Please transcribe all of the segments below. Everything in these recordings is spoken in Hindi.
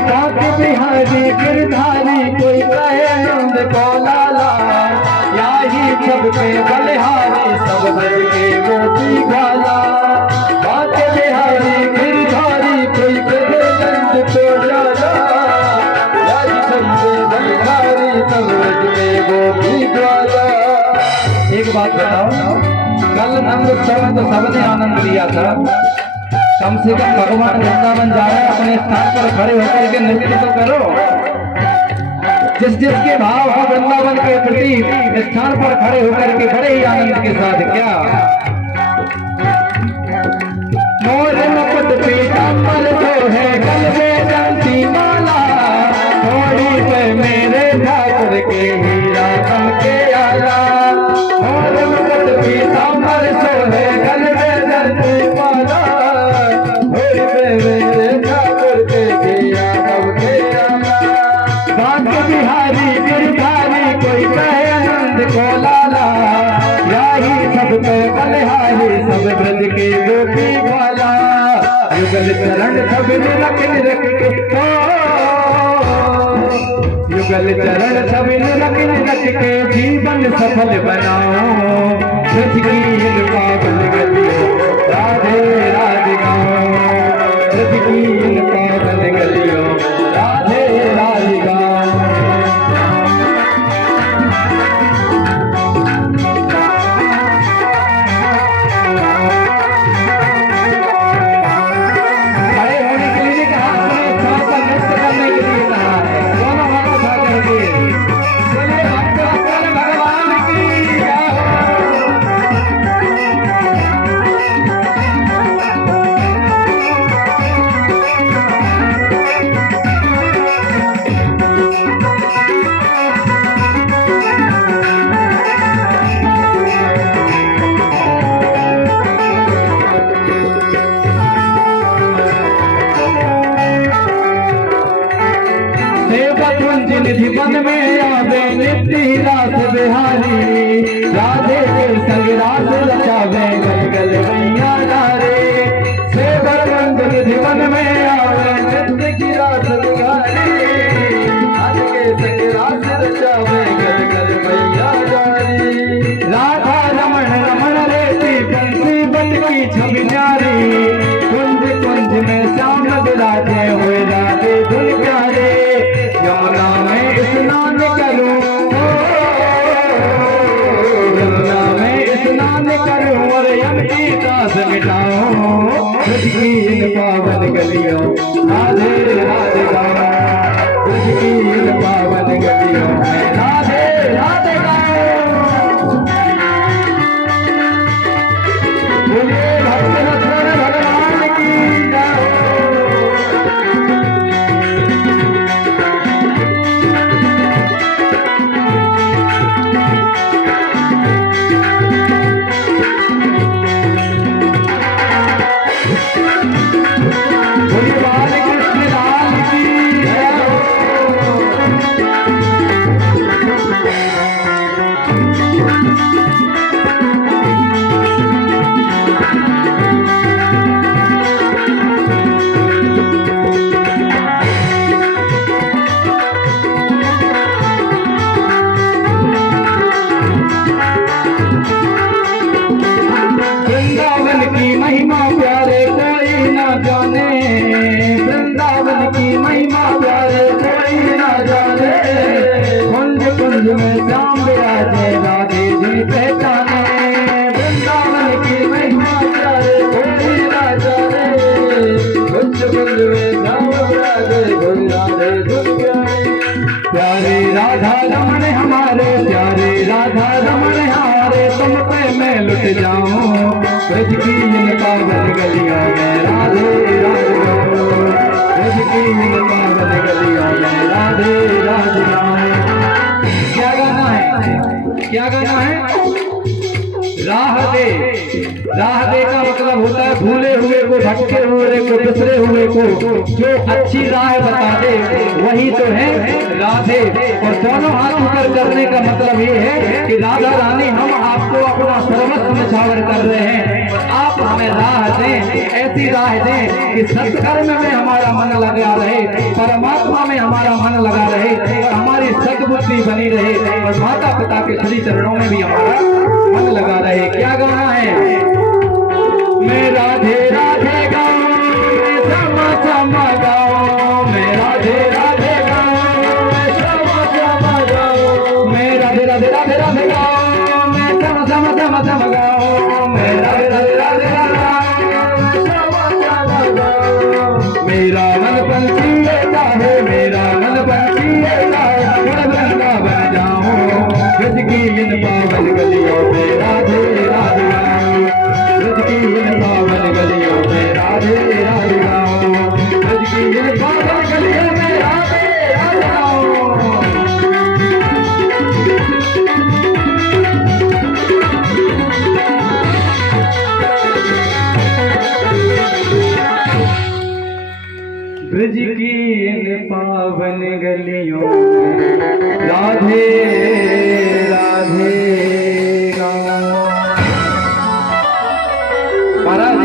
कांके बिहारी गिरधारी कोई कहे नंद को लाला, याही सब पे बलिहारी सब ब्रज के गोपी ग्वाला। कांके बिहारी गिरधारी कोई कहे नंद को लाला, याही सब पे बलिहारी सब ब्रज के गोपी ग्वाला। एक बात बताओ, कल नंदोत्सव में तो सबने आनंद लिया था, कम से कम भगवान वृंदावन जा रहे हैं, अपने स्थान पर खड़े होकर के नृत्य तो करो। जिस जिसके भाव हो वृंदावन के प्रति स्थान पर खड़े होकर के बड़े ही आनंद के साथ क्या मोर मुकुट पीतांबर जो है गल में जंती माला, थोड़ी पे मेरे ठाकुर के हीरा चमके आला। मोर मुकुट पीतांबर जो है गल में जंती माला, बिहारी गिरधारी कोई कहे आनंद को लाला, याही सब पे बलिहारी सब ब्रज के गोपी ग्वाला। युगल चरण सब निरख निरख के युगल चरण सब निरख निरख के जीवन सफल बनाओ। ब्रज की इन पावन गलियों राधे राधे गाओ, ब्रज की इन पावन गलियों राधे राधे गाओ। वन में आवे नित्य रास बिहारी, राधे के संग रास रचावे गल गल मैया नारे। सेवर मंदिर वन में आवे नित्य की रास बिहारी, राधे के संग रास रचावे गल गल मैया नारी। राधा रमण रमण रेती बंसी बन की छवि न्यारी, कुंज कुंज में श्याम विराजे हुए राधे धुन प्यारे। यमुना में स्नान करूं, यमुना में स्नान करूं और यम की दास मिटाऊं। ब्रज की इन पावन गलियों राधे राधे गाओ, ब्रज की इन पावन गलियों में राधे राधे गाओ। बोलिए भक्त लक्ष्मण भगवान की जय। वृंदावन की महिमा प्यारे कोई ना जाने, वृंदावन की महिमा प्यारे कोई ना जाने। कुंज कुंज में श्याम विराजे राधे जी पहचाने, वृंदावन की महिमा प्यारे कोई ना जाने। कुंज कुंज में श्याम विराजे कोई राधे धुन प्यारे। प्यारे राधा रमण हमारे, प्यारे राधा रमण हमारे, तुम पे मैं लुट जाऊं। ब्रज की इन पावन गलियों में राधे राधे गाओ, ब्रज की इन पावन गलियों में राधे राधे गाओ। क्या गाना है, क्या गाना है? राह दे, राह दे का मतलब होता है भूले हुए को, भटके हुए को, बिसरे हुए को जो अच्छी राह बता दे वही तो है राधे। और दोनों हाथ ऊपर करने का मतलब ये है कि राधा रानी हम आपको अपना सर्वस्व निछावर कर रहे हैं, आप हमें राह दें, ऐसी राह दें कि सत्कर्म में हमारा मन लगा रहे, परम हमारा मन लगा रहे और हमारी सद्बुद्धि बनी रहे और माता पिता के श्री चरणों में भी हमारा मन लगा रहे। क्या गाना है? मैं राधे राधे गाऊं, मैं श्यामा श्यामा गाऊं, मैं राधे राधे गाऊं, मैं श्यामा श्यामा गाऊं, मैं राधे राधे राधे राधे गाऊं, मैं श्यामा श्यामा श्यामा श्यामा गाऊं, मैं राधे राधे राधे गाऊं, मैं श्यामा श्यामा गाऊं। मेरा मन पंछी लेता है, मेरा मन पंछी लेता है, वृंदावन जाऊं, ब्रज की इन पावन गलियों में राधे राधे गाऊं, ब्रज की इन पावन गलियों में राधे राधे गाऊं, ब्रज की इन पावन गलियों में राधे राधे गाऊं। ब्रज की इन पावन गलियों में राधे राधे गाऊं। महाराज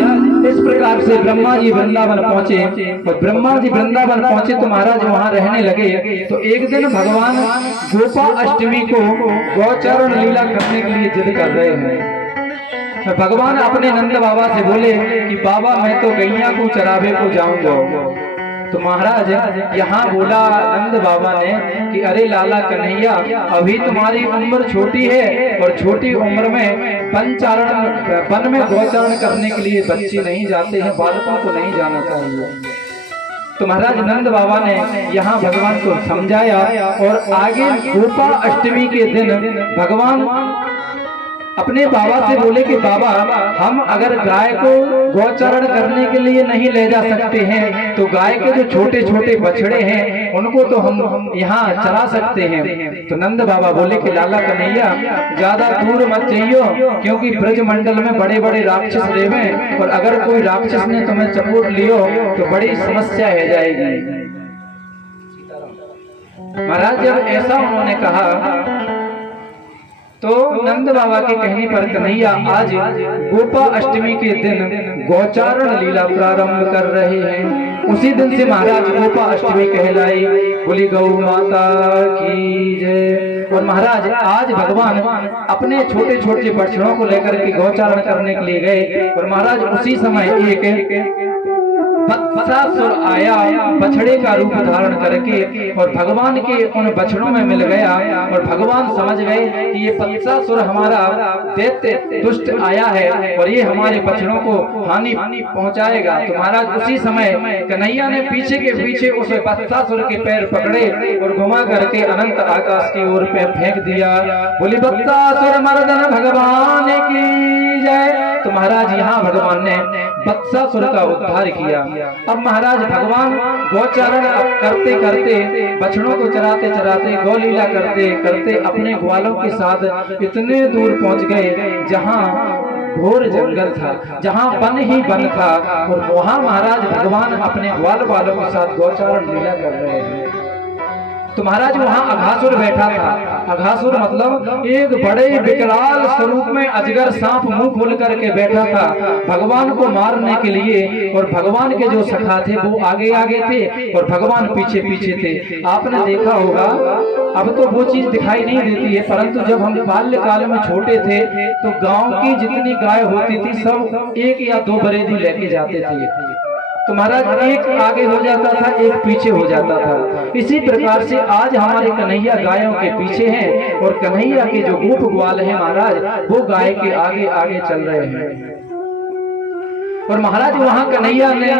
इस प्रकार से ब्रह्मा जी वृंदावन पहुंचे और ब्रह्मा जी वृंदावन पहुंचे तो महाराज वहां रहने लगे। तो एक दिन भगवान गोपा अष्टमी को गौचरण लीला करने के लिए जिद कर रहे हैं। तो भगवान अपने नंद बाबा से बोले कि बाबा मैं तो गैया को चरावे को जाऊंगा। तो महाराज यहाँ बोला नंद बाबा ने कि अरे लाला कन्हैया, अभी तुम्हारी उम्र छोटी है और छोटी उम्र में वन में गौचरण करने के लिए बच्चे नहीं जाते हैं, बालकों को नहीं जाना चाहिए। तो महाराज नंद बाबा ने यहाँ भगवान को समझाया और आगे गोपा अष्टमी के दिन भगवान अपने बाबा से बोले कि बाबा हम अगर गाय को गौचरण करने के लिए नहीं ले जा सकते हैं तो गाय के जो छोटे छोटे बछड़े हैं उनको तो हम यहाँ चरा सकते हैं। तो नंद बाबा बोले कि लाला कन्हैया ज्यादा दूर मत जाइयो, क्योंकि ब्रज मंडल में बड़े बड़े राक्षस रहे और अगर कोई राक्षस ने तुम्हें चपोट लियो तो बड़ी समस्या हो जाएगी। महाराज जब ऐसा उन्होंने कहा तो नंद बाबा के कहने पर कन्हैया आज गोपा अष्टमी के दिन गौचारण लीला प्रारंभ कर रहे हैं। उसी दिन से महाराज गोपा अष्टमी कहलाई। बोली गौ माता की जय। और महाराज आज भगवान अपने छोटे छोटे बछड़ों को लेकर के गौचारण करने के लिए गए और महाराज उसी समय एक बत्सासुर आया बछड़े का रूप धारण करके और भगवान के उन बछड़ों में मिल गया और भगवान समझ गए कि ये बत्सासुर हमारा दैत्य दुष्ट आया है और ये हमारे बछड़ों को हानि पहुंचाएगा। तो महाराज उसी समय कन्हैया ने पीछे के पीछे उस बत्सासुर के पैर पकड़े और घुमा करके अनंत आकाश की ओर पे फेंक दिया। बोली बत्सासुर मर्दन भगवान की जय। तो महाराज यहाँ भगवान ने बत्सासुर का उद्धार किया। अब महाराज भगवान गौचारण करते करते बछड़ों को चराते चराते गौलीला करते करते अपने ग्वालों के साथ इतने दूर पहुंच गए जहां घोर जंगल था, जहां वन ही वन था और वहां महाराज भगवान अपने ग्वाल वालों के साथ गौचारण लीला कर रहे हैं। तो महाराज वहां अघासुर बैठा था। अघासुर मतलब एक बड़े विकराल स्वरूप में अजगर सांप मुंह खोल करके बैठा था भगवान को मारने के लिए। और भगवान के जो सखा थे वो आगे आगे थे और भगवान पीछे पीछे थे। आपने देखा होगा, अब तो वो चीज दिखाई नहीं देती है, परंतु जब हम बाल्यकाल में छोटे थे तो गांव की जितनी गाय होती थी सब एक या दो बरेदी लेके जाते थे। तो महाराज एक आगे हो जाता था, एक पीछे हो जाता था। इसी प्रकार से आज हमारे कन्हैया गायों के पीछे हैं और कन्हैया के जो गोप ग्वाल हैं महाराज वो गाय के आगे आगे चल रहे हैं। और महाराज वहां कन्हैया ने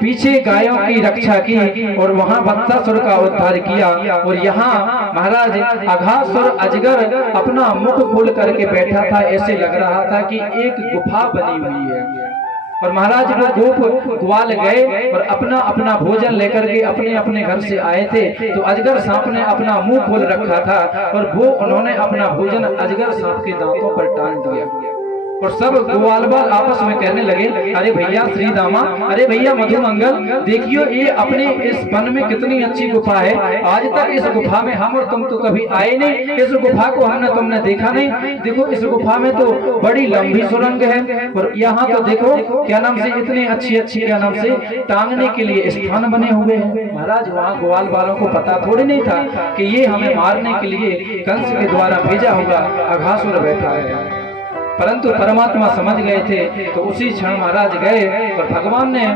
पीछे गायों की रक्षा की और वहां बत्सासुर का उद्धार किया। और यहाँ महाराज अघासुर अजगर अपना मुख खोल करके बैठा था, ऐसे लग रहा था कि एक गुफा बनी हुई है। और महाराज वो गोप ग्वाल गए और अपना अपना भोजन लेकर के अपने अपने घर से आए थे। तो अजगर सांप ने अपना मुंह खोल रखा था और वो उन्होंने अपना भोजन अजगर सांप के दांतों पर टांग दिया। और सब ग्वाल बाल आपस में कहने लगे, अरे भैया श्री दामा, अरे भैया मधुमंगल, देखियो ये अपने इस वन में कितनी अच्छी गुफा है। आज तक इस गुफा में हम और तुम तो कभी आए नहीं, इस गुफा को हमने तुमने देखा नहीं। देखो इस गुफा में तो बड़ी लंबी सुरंग है और यहाँ तो देखो क्या नाम से इतनी अच्छी अच्छी क्या नाम से टांगने के लिए स्थान बने हुए हैं। महाराज वहाँ ग्वाल बालों को पता थोड़ी नहीं था कि ये हमें मारने के लिए कंस के द्वारा भेजा हुआ अघासुर बैठा है, परंतु परमात्मा समझ गए थे। तो उसी क्षण महाराज गए और भगवान ने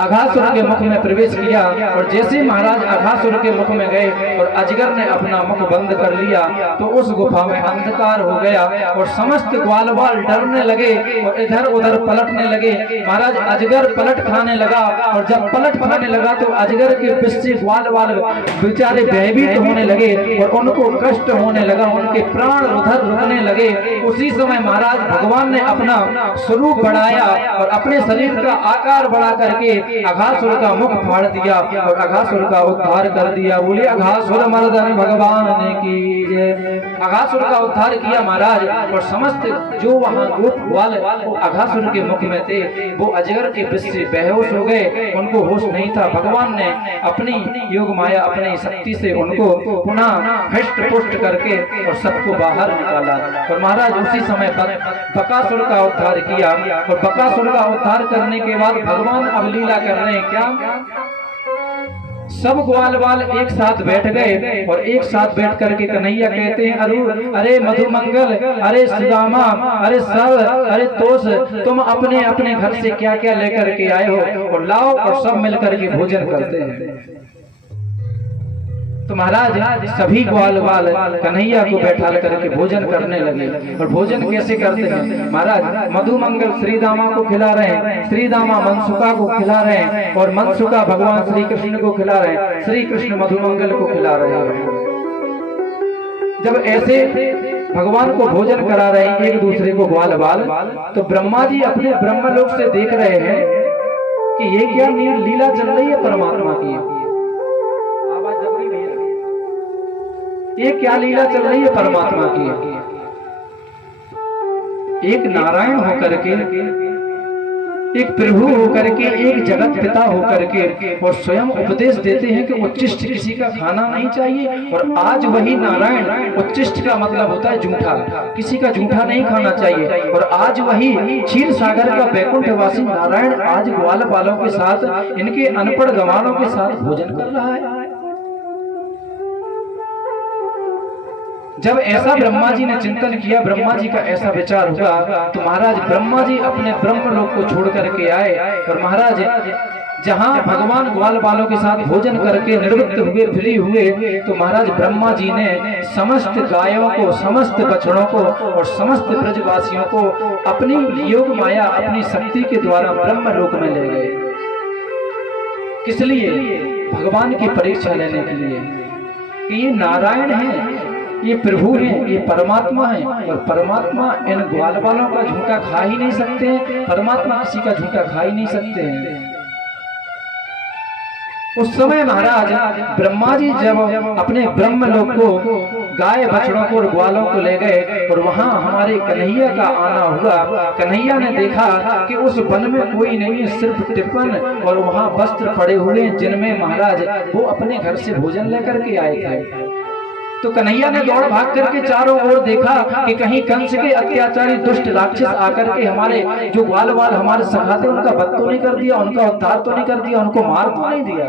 अघासुर के मुख में प्रवेश किया। और जैसे महाराज अघासुर के मुख में गए और अजगर ने अपना मुख बंद कर लिया तो उस गुफा में अंधकार हो गया और समस्त ग्वाल बाल डरने लगे और इधर उधर पलटने लगे। महाराज अजगर पलट खाने लगा और जब पलट खाने लगा तो अजगर के विष से ग्वाल बाल बेचारे भयभीत होने लगे और उनको कष्ट होने लगा, उनके प्राण उधर रुकने लगे। उसी समय महाराज भगवान ने अपना स्वरूप बढ़ाया और अपने शरीर का आकार बढ़ा करके अघासुर का मुख फाड़ दिया और अघासुर का उद्धार कर दिया। बोलिए अघासुर मर्दन भगवान की जय। अघासुर का उद्धार किया महाराज और समस्त जो वहां गोप ग्वाल अघासुर के मुख में थे वो अजगर के विष से बेहोश हो गए, उनको होश नहीं था। भगवान ने अपनी योग माया अपनी शक्ति से उनको पुनः हष्ट पुष्ट करके और सबको बाहर निकाला। और महाराज उसी समय बकासुर का उद्धार किया और बकासुर का उद्धार करने के बाद भगवान अब लीला कर रहे हैं। क्या सब ग्वाल बाल एक साथ बैठ गए और एक साथ बैठ करके कन्हैया कहते हैं, अरे मधुमंगल, अरे सुदामा, अरे सब, अरे तोष, तुम अपने अपने घर से क्या क्या लेकर के आए हो और लाओ और सब मिलकर के भोजन करते हैं। तो महाराज सभी ग्वाल बाल कन्हैया को बैठा करके भोजन करने लगे। और भोजन कैसे करते हैं महाराज? मधुमंगल श्री दामा को खिला रहे हैं, श्री दामा मनसुका को खिला रहे हैं और मनसुका भगवान श्री कृष्ण को खिला रहे हैं, श्री कृष्ण मधुमंगल को खिला रहे हैं। जब ऐसे भगवान को भोजन करा रहे हैं एक दूसरे को ग्वाल बाल, तो ब्रह्मा जी अपने ब्रह्मलोक से देख रहे हैं कि ये क्या लीला चल रही है परमात्मा की, ये क्या लीला चल रही है परमात्मा की। एक नारायण होकर के, एक प्रभु होकर के, एक जगत पिता होकर के और स्वयं उपदेश देते हैं कि उच्चिष्ट किसी का खाना नहीं चाहिए। और आज वही नारायण, उच्चिष्ट का मतलब होता है जूठा, किसी का जूठा नहीं खाना चाहिए। और आज वही क्षीर सागर का वैकुंठवासी नारायण आज ग्वाल बालों के साथ, इनके अनपढ़ गवालों के साथ भोजन कर रहा है। जब ऐसा ब्रह्मा जी ने चिंतन किया, ब्रह्मा जी का ऐसा विचार हुआ, तो महाराज ब्रह्मा जी अपने ब्रह्मलोक को छोड़ करके आए। और महाराज जहां भगवान ग्वाल बालों के साथ भोजन करके निवृत्त हुए, फ्री हुए, तो महाराज ब्रह्मा जी ने समस्त गायों को, समस्त बछड़ों को और समस्त ब्रजवासियों को अपनी योग माया, अपनी शक्ति के द्वारा ब्रह्मलोक में ले गए। किस लिए? भगवान की परीक्षा लेने के लिए कि ये नारायण है, ये प्रभु है, ये परमात्मा है। और परमात्मा इन ग्वाल बालों का झूठा खा ही नहीं सकते हैं, परमात्मा किसी का झूठा खा ही नहीं सकते हैं। उस समय महाराज ब्रह्मा जी जब अपने ब्रह्मलोक को गाय बछड़ों को और ग्वालों को ले गए और वहां हमारे कन्हैया का आना हुआ। कन्हैया ने देखा कि उस वन में कोई नहीं है, सिर्फ टिप्पण और वहां वस्त्र पड़े हुए जिनमें महाराज वो अपने घर से भोजन लेकर के आए थे। तो कन्हैया ने दौड़ भाग करके चारों ओर देखा कि कहीं कंस के अत्याचारी दुष्ट राक्षस आकर के हमारे जो ग्वाल बाल हमारे सखा थे उनका वध तो नहीं कर दिया, उनका उद्धार तो नहीं कर दिया, उनको मार तो नहीं दिया।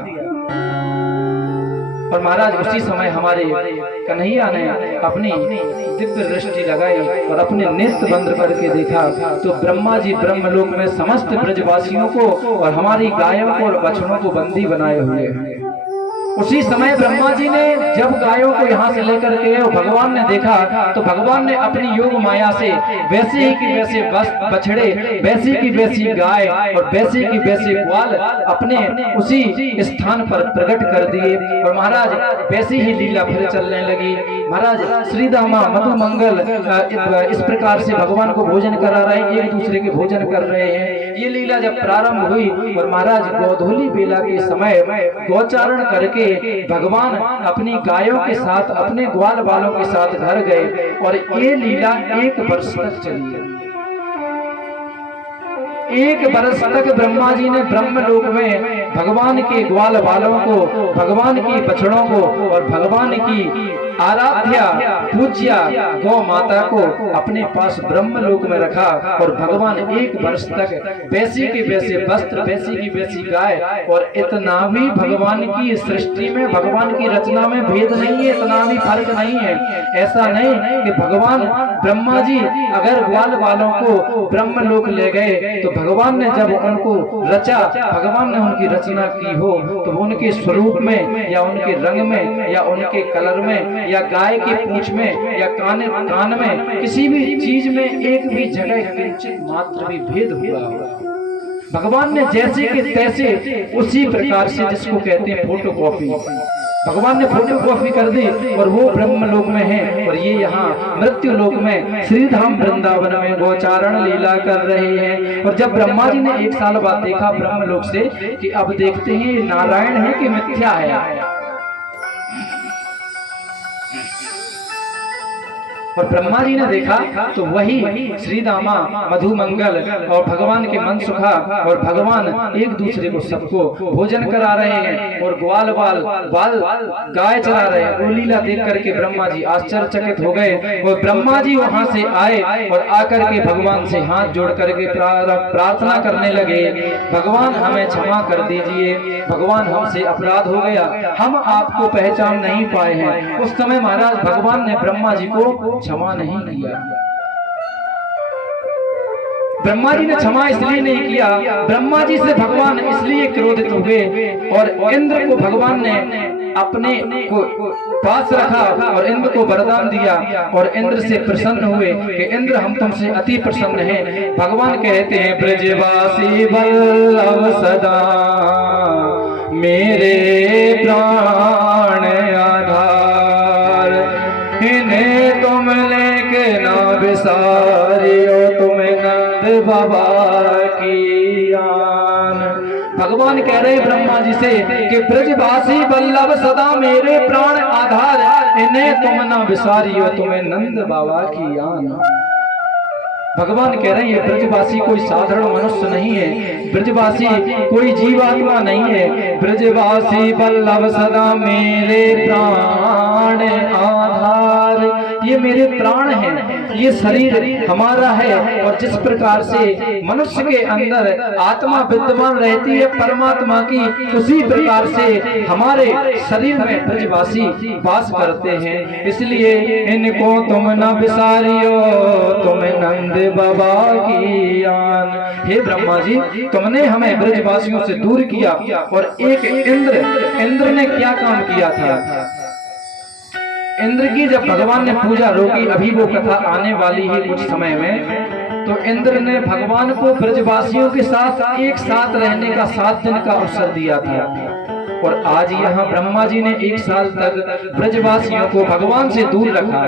और महाराज उसी समय हमारे कन्हैया ने अपनी दिव्य दृष्टि लगाई और अपने नेत्र बंद करके देखा तो ब्रह्मा जी ब्रह्मलोक में समस्त ब्रजवासियों को और हमारी गायों को और बछड़ों को बंदी बनाए हुए हैं। उसी समय ब्रह्मा जी ने जब गायों को यहाँ से लेकर के भगवान ने देखा तो भगवान ने अपनी योग माया से वैसे ही की वैसे बछड़े, वैसी की वैसी गाय और वैसे की वैसे ग्वाल अपने उसी स्थान पर प्रकट कर दिए। और महाराज वैसी ही लीला फिर चलने लगी। महाराज श्री दामा मधुमंगल इस प्रकार से भगवान को भोजन करा रहे हैं, एक दूसरे के भोजन कर रहे हैं। ये लीला जब प्रारंभ हुई और महाराज गोधूली बेला के समय गोचारण करके भगवान अपनी गायों के साथ, अपने ग्वाल बालों के साथ घर गए और ये लीला 1 वर्ष तक चली। 1 वर्ष तक ब्रह्मा जी ने ब्रह्मलोक में भगवान के ग्वाल बालों को, भगवान की बछड़ों को और भगवान की आराध्या पूज्या गौ माता को अपने पास ब्रह्मलोक में रखा और भगवान 1 वर्ष तक वैसी के वैसे वस्त्र, वैसी की वैसी गाय, और इतना भी भगवान की सृष्टि में, भगवान की रचना में भेद नहीं है, इतना भी फर्क नहीं है। ऐसा नहीं कि भगवान ब्रह्मा जी अगर ग्वाल बालों को ब्रह्मलोक ले गए तो भगवान ने जब उनको रचा, भगवान ने उनकी रचना की हो तो उनके स्वरूप में या उनके रंग में या उनके कलर में या गाय की पूंछ में या कान में, किसी भी चीज में एक भी जगह किंचित मात्र भी भेद हुआ होगा। भगवान ने जैसे के तैसे उसी प्रकार से, जिसको कहते हैं फोटोकॉपी, भगवान ने फोटोकॉपी कर दी और वो ब्रह्मलोक में है और ये यहाँ मृत्यु लोक में श्रीधाम वृंदावन में गोचारण लीला कर रहे हैं। और जब ब्रह्मा जी ने 1 साल बाद देखा ब्रह्मलोक से कि अब देखते हैं नारायण है कि मिथ्या है, और ब्रह्मा जी ने देखा तो वही श्रीदामा मधुमंगल और भगवान के मन सुखा और भगवान एक दूसरे को सबको भोजन करा रहे हैं और ग्वाल बाल गाय चरा रहे हैं। वो लीला देख करके ब्रह्मा जी आश्चर्यचकित हो गए और ब्रह्मा जी वहां से आए और आकर के भगवान से हाथ जोड़ करके प्रार्थना करने लगे, भगवान हमें क्षमा कर दीजिए, भगवान हमसे अपराध हो गया, हम आपको पहचान नहीं पाए हैं। उस समय महाराज भगवान ने ब्रह्मा जी को क्षमा नहीं किया। ब्रह्मा जी ने क्षमा इसलिए नहीं किया, ब्रह्मा जी से भगवान इसलिए क्रोधित हुए और इंद्र को भगवान ने अपने को पास रखा और इंद्र को वरदान दिया और इंद्र से प्रसन्न हुए कि इंद्र हम तुमसे अति प्रसन्न हैं। भगवान कहते हैं ब्रजवासी वल्लभ सदा मेरे प्राण आधार, इन्हें तुम लेके ना बिसारियो, तुम्हें नंद बाबा की आन। भगवान कह रहे ब्रह्मा जी से कि ब्रजवासी वल्लभ सदा मेरे प्राण आधार, इन्हें तुम ना बिसारियो, तुम्हें नंद बाबा की आन। भगवान कह रहे हैं ब्रजवासी कोई साधारण मनुष्य नहीं है, ब्रजवासी कोई जीवात्मा नहीं है, ब्रजवासी वल्लभ सदा मेरे प्राण आधार, ये मेरे प्राण हैं, ये शरीर हमारा है। और जिस प्रकार से मनुष्य के अंदर आत्मा विद्यमान रहती है परमात्मा की, उसी प्रकार से हमारे शरीर में ब्रजवासी वास करते हैं। इसलिए इनको तुम न बिसारियो, तुम्हें नंद बाबा की आन। हे ब्रह्मा जी, तुमने हमें ब्रजवासियों से दूर किया और एक इंद्र ने क्या काम किया था? इंद्र की जब भगवान ने पूजा रोकी, अभी वो कथा आने वाली है कुछ समय में, तो इंद्र ने भगवान को ब्रजवासियों के साथ एक साथ रहने का 7 दिन का अवसर दिया था। और आज यहाँ ब्रह्मा जी ने 1 साल तक ब्रजवासियों को भगवान से दूर रखा,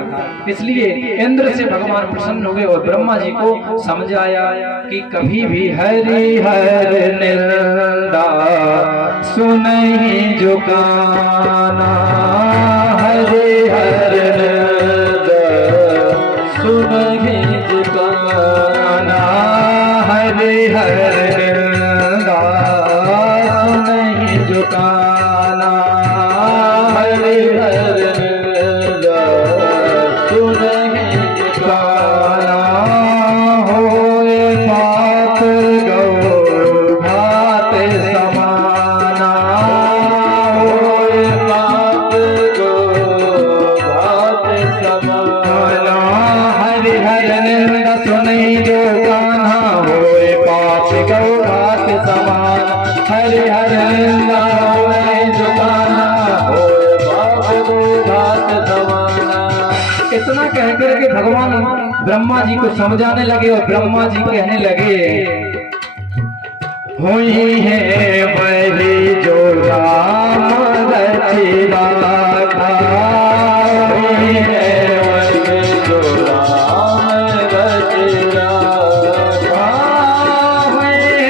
इसलिए इंद्र से भगवान प्रसन्न हुए और ब्रह्मा जी को समझाया कि कभी भी हरि हर निंदा सुनहि झुकाना, हरि हर निंदा सुनहि झुकाना, हरि हर निंदा सुनहि झुकाना, हरि हर निंदा सुनहि झुकाना। होए पाप गौ घात समाना, होए पाप गौ घात समाना, हरि हर निंदा सुनहि झुकाना, होए पाप गौ घात समाना, हरि हर निंदा सुनहि झुकाना, होए पाप गौ घात समाना। इतना कहकर के भगवान ब्रह्मा जी को समझाने लगे और ब्रह्मा जी कहने लगे, हुई है वही जो राम रचिला था, हुई है वही जो राम रचिला था, हुई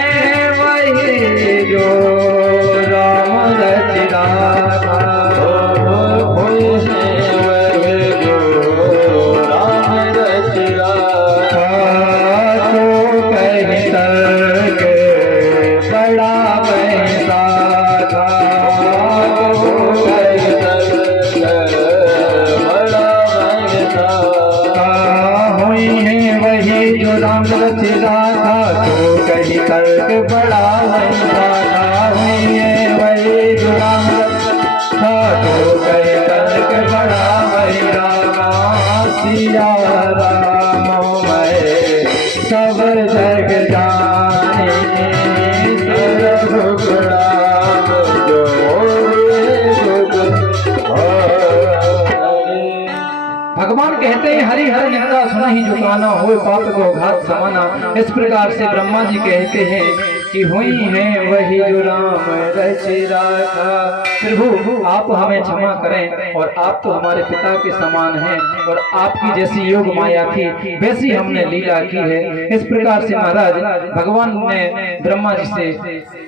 कहते हैं हरि हर निंदा सुना ही झुकाना, हो पाप को घात समाना। इस प्रकार से ब्रह्मा जी कहते हैं कि हुई है वही जो राम रच राखा। प्रभु आप हमें क्षमा करें, और आप तो हमारे पिता के समान हैं, और आपकी जैसी योग माया थी वैसी हमने लीला की है। इस प्रकार से महाराज भगवान ने ब्रह्मा जी से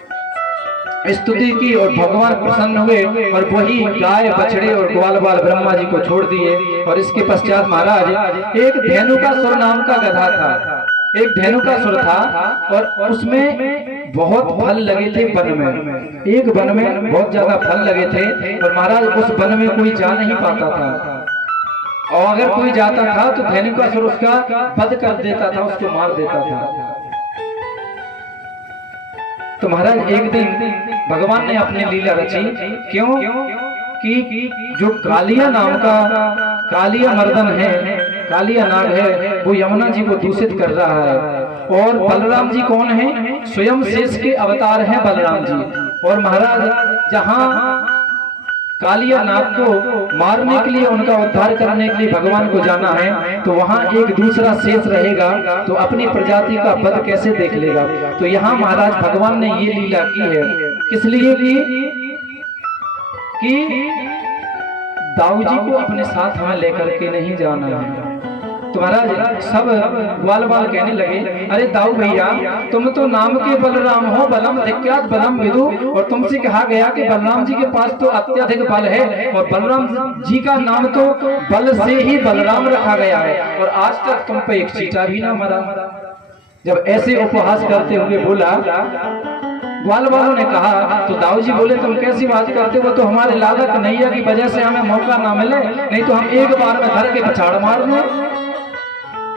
स्तुति की और भगवान प्रसन्न हुए, और वही गाय बछड़े और ग्वाल बाल ब्रह्मा जी को छोड़ दिए। और इसके पश्चात महाराज एक धेनुकासुर नाम का गधा था, एक धेनुकासुर था, और उसमें बहुत फल लगे थे वन में। एक वन में बहुत ज्यादा फल लगे थे, और महाराज उस वन में कोई जा नहीं पाता था, और अगर कोई जाता था तो धेनुकासुर उसका वध कर देता था, उसको मार देता था। तो महाराज एक दिन भगवान ने अपनी लीला रची, क्यों कि जो कालिया नाम का कालिया मर्दन है, कालिया नाग है, वो यमुना जी को दूषित कर रहा है। और बलराम जी कौन है? स्वयं शेष के अवतार हैं बलराम जी। और महाराज जहां कालिया नाग को मारने के लिए, उनका उद्धार करने के लिए भगवान को जाना है, तो वहां एक दूसरा शेष रहेगा, तो अपनी प्रजाति का वध कैसे देख लेगा। तो यहाँ महाराज भगवान ने ये लीला की है, किस लिए कि दाऊ जी को अपने साथ हमें लेकर के नहीं जाना है। तो महाराज सब ग्वाल बाल कहने लगे, अरे दाऊ भैया तुम तो नाम के बलराम हो, बलम धिक्यात बलम विदु, और तुमसे कहा गया कि बलराम जी के पास तो अत्यधिक बल है, और बलराम जी का नाम तो बल से ही बलराम रखा गया है, और आज तक तुम पे एक चीटा भी ना मरा। जब ऐसे उपहास करते हुए बोला, ग्वाल वालों ने कहा, तो दाऊ जी बोले तुम कैसी बात करते हो, तो हमारे लाला कन्हैया की वजह से हमें मौका ना मिले, नहीं तो हम एक बार में धर के पछाड़ मार दें।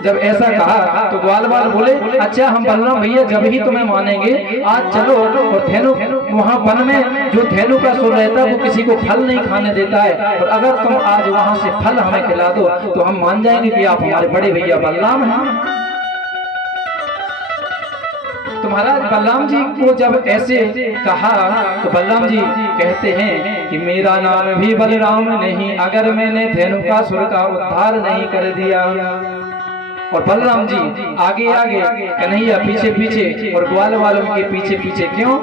जब ऐसा कहा तो ग्वाल बाल बोले, अच्छा हम बलराम भैया जब ही तुम्हें मानेंगे, आज चलो। और धेनु वहाँ वन में जो धेनुकासुर रहता है वो किसी को फल नहीं खाने देता है, और अगर तुम आज वहाँ से फल हमें खिला दो तो हम मान जाएंगे कि आप हमारे बड़े भैया बलराम हैं। तो महाराज बलराम जी को जब ऐसे कहा तो बलराम जी कहते हैं कि मेरा नाम भी बलराम नहीं, अगर मैंने धेनुकासुर का उद्धार नहीं कर दिया। और बलराम जी आगे आगे, कन्हैया पीछे पीछे, और ग्वाल वालों के पीछे पीछे। क्यों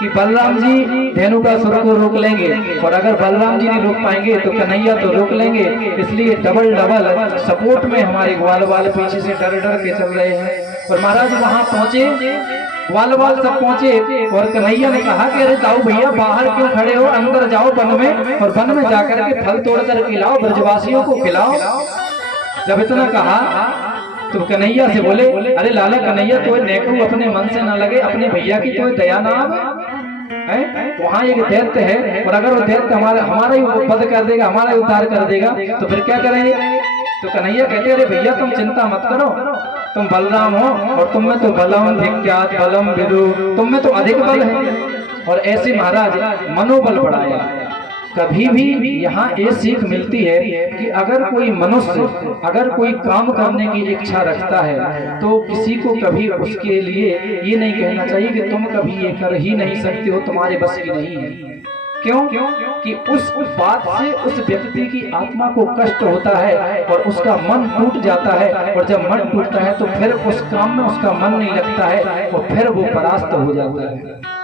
कि बलराम जी धेनुकासुर को रोक लेंगे, और अगर बलराम जी नहीं रोक पाएंगे तो कन्हैया तो रोक लेंगे, इसलिए डबल डबल सपोर्ट में हमारे ग्वाल वाल पीछे से डर डर के चल रहे हैं। और महाराज वहां पहुंचे, ग्वाल वाल सब पहुंचे, और कन्हैया ने कहा कि अरे दाऊ भैया बाहर क्यों खड़े हो, अंदर जाओ वन में, और वन में जाकर के फल तोड़ कर खिलाओ, ब्रजवासियों को खिलाओ। जब इतना कहा तो कन्हैया से बोले, अरे लाला कन्हैया तो नेकू अपने मन से ना लगे, अपने भैया की तो दया ना है। वहाँ एक दैत्य है, और अगर वो दैत्य हमारा ही वध कर देगा, हमारा ही उद्धार कर देगा, तो फिर क्या करेंगे। तो कन्हैया कहते, अरे भैया तुम चिंता मत करो, तुम बलराम हो, और तुम में तो बलम धिक्यात बलम विदु, तुम में तो अधिक बल है। और ऐसे महाराज मनोबल बढ़ाया। कभी भी यहाँ ये सीख मिलती है कि अगर कोई मनुष्य अगर कोई काम करने की इच्छा रखता है तो किसी को कभी उसके लिए ये नहीं कहना चाहिए कि तुम कभी ये कर ही नहीं सकते हो, तुम्हारे बस की नहीं है। क्यों कि उस बात से उस व्यक्ति की आत्मा को कष्ट होता है और उसका मन टूट जाता है, और जब मन टूटता है तो फिर उस काम में उसका मन नहीं लगता है और फिर वो परास्त हो जाता है।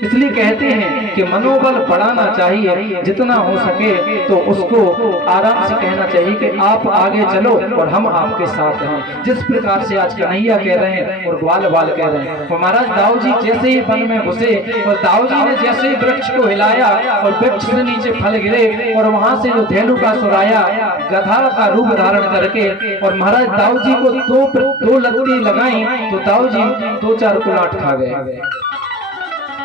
इसलिए कहते हैं कि मनोबल बढ़ाना चाहिए, जितना हो सके तो उसको आराम से कहना चाहिए कि आप आगे चलो और हम आपके साथ हैं। जिस प्रकार से आज कन्हैया कह रहे हैं और ग्वाल बाल कह रहे हैं। तो महाराज दाऊ जी जैसे ही वन में घुसे और दाऊ जी ने जैसे ही वृक्ष को हिलाया और वृक्ष से नीचे फल गिरे और वहां से जो धेनुकासुर आया गधा का रूप धारण करके, और महाराज दाऊ जी को दो लत्ती लगाई तो दाऊ जी 2-4 कुलाट खा गए,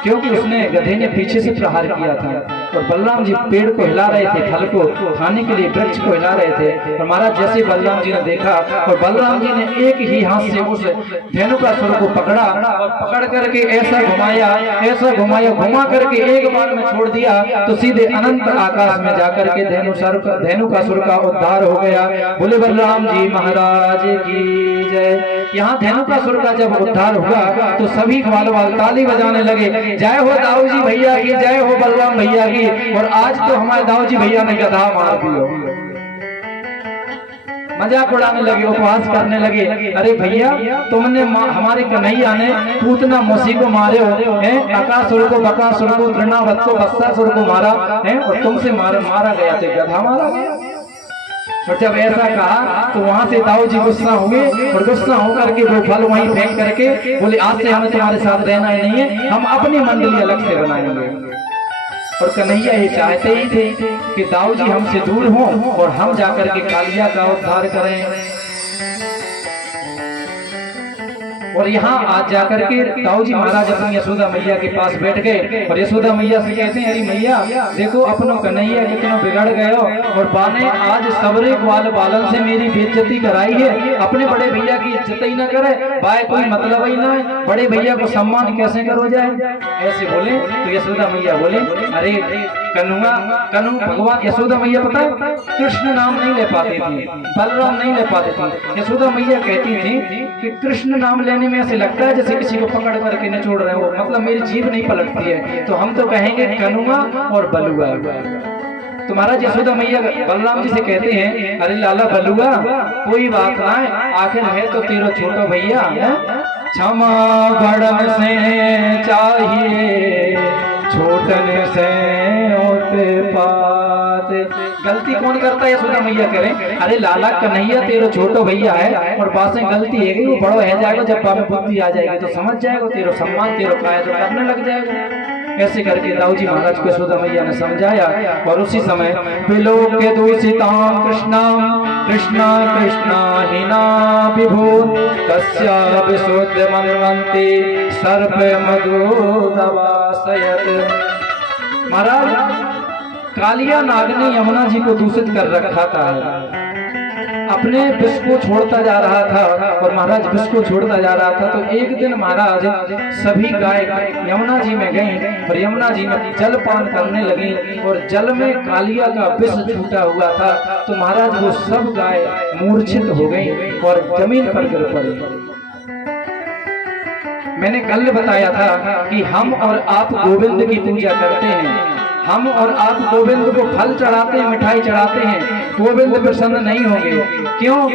क्योंकि उसने गधे ने पीछे से प्रहार किया था। और बलराम जी पेड़ को हिला रहे थे, फल को खाने के लिए वृक्ष को हिला रहे थे। और महाराज जैसे बलराम जी ने देखा और बलराम जी ने एक ही हाथ से उस धेनुकासुर को पकड़ा और पकड़ करके ऐसा घुमाया, घुमा करके एक बार में छोड़ दिया तो सीधे अनंत आकाश में जाकर के धेनुकासुर का उद्धार हो गया। बोले बलराम जी महाराज की जय। यहाँ धेनुकासुर का जब उद्धार हुआ तो सभी ग्वाल बाल ताली बजाने लगे, जय हो दाऊ जी भैया की, जय हो बलराम भैया की। और आज तो हमारे दाऊ जी भैया ने गधा मार दिया। मजाक उड़ाने लगे, उपहास करने लगे। अरे भैया तुमने हमारे कन्हैया ने पूतना मौसी को मारे हो, अकासुर को, बकासुर को, तृणावत को, बत्सासुर को मारा है, और तुमसे मारा गया तो गधा मारा गया। और जब ऐसा कहा तो वहां से दाऊ जी गुस्सा हुए, और गुस्सा होकर के वो फल वहीं फेंक करके बोले आज से हमें तुम्हारे साथ रहना ही नहीं है, हम अपनी मंडली अलग से बनाएंगे। और कन्हैया ये चाहते ही थे कि दाऊ जी हमसे दूर हों और हम जाकर के कालिया का उद्धार करें। और यहाँ आज जाकर के दाऊ जी महाराज अपनी यशोदा मैया के पास बैठ गए, और यशोदा मैया से कहते हैं अरे मैया देखो अपनो कन्हैया कितना बिगड़ गयो, और बाने आज सबरे ग्वाल बालन से मेरी बेइज्जती कराई है, अपने बड़े भैया की इज्जत ही ना करे, बाय कोई मतलब ही ना है, बड़े भैया को सम्मान कैसे करो जाए। ऐसे बोले तो यशोदा मैया बोले अरे कन्हू भगवान, यशोदा मैया पता है कृष्ण नाम नहीं ले पाती थी, बलराम नहीं ले पाती थी। यशोदा मैया कहती थी कि कृष्ण नाम लेने में ऐसे लगता है जैसे किसी को पकड़ करके निचोड़ रहे हो, मतलब मेरी जीभ नहीं पलटती है, तो हम तो कहेंगे कन्हुआ और बलुआ। तो महाराज यशोदा मैया बलराम जी से कहते हैं अरे लाला बलुआ कोई बात ना है, आखिर है तो तेरा छोटो भैया है, क्षमा बड़न से चाहिए छोटन से होते पात। गलती कौन करता है यशोदा मैया करें, अरे लाला कन्हैया तेरो छोटो भैया है, और बात में गलती है वो बड़ो है जाएगा, जब बाप में बुद्धि आ जाएगी तो समझ जाएगा, तेरो सम्मान तेरो कायद करने लग जाएगा। ऐसे करके दाऊ जी महाराज को यशोदा मैया ने समझाया, और उसी समय बिलो के दूषिता कृष्णा कृष्णा कृष्णा हिना विभू तस्या विशुद्ध मनवंती सर्प मधुदवासयत। महाराज कालिया नाग ने यमुना जी को दूषित कर रखा था, अपने विष को छोड़ता जा रहा था, और महाराज विष को छोड़ता जा रहा था। तो एक दिन महाराज सभी गाय यमुना जी में गई, और यमुना जी में जल पान करने लगी, और जल में कालिया का विष छूटा हुआ था। तो महाराज वो सब गाय मूर्छित हो गई और जमीन पर गिर पड़ी। मैंने कल बताया था कि हम और आप गोविंद की पूजा करते हैं, हम और आप गोविंद को फल चढ़ाते हैं, मिठाई चढ़ाते हैं, गोविंद प्रसन्न नहीं होंगे। क्यों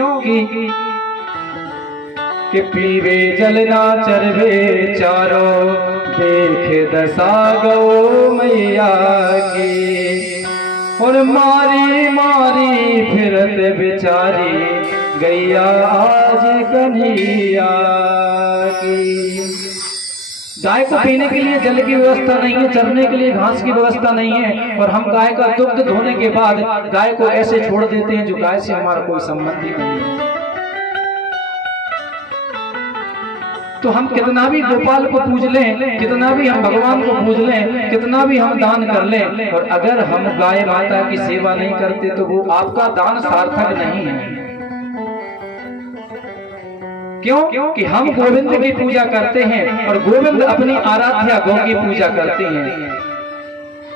कि पीवे जल ना चरवे चारो देखे दशा गौ मैया की, और मारी मारी फिरत बेचारी गैया आज कन्हैया की। गाय को पीने के लिए जल की व्यवस्था नहीं है, चरने के लिए घास की व्यवस्था नहीं है, और हम गाय का दुग्ध धोने के बाद गाय को ऐसे छोड़ देते हैं जो गाय से हमारा कोई संबंध ही नहीं है। तो हम कितना भी गोपाल को पूज लें, कितना भी हम भगवान को पूज लें, कितना भी हम दान कर लें, और अगर हम गाय माता की सेवा नहीं करते तो वो आपका दान सार्थक नहीं है। क्यों कि हम गोविंद की पूजा करते हैं, और गोविंद अपनी आराध्या गौ की पूजा करते हैं।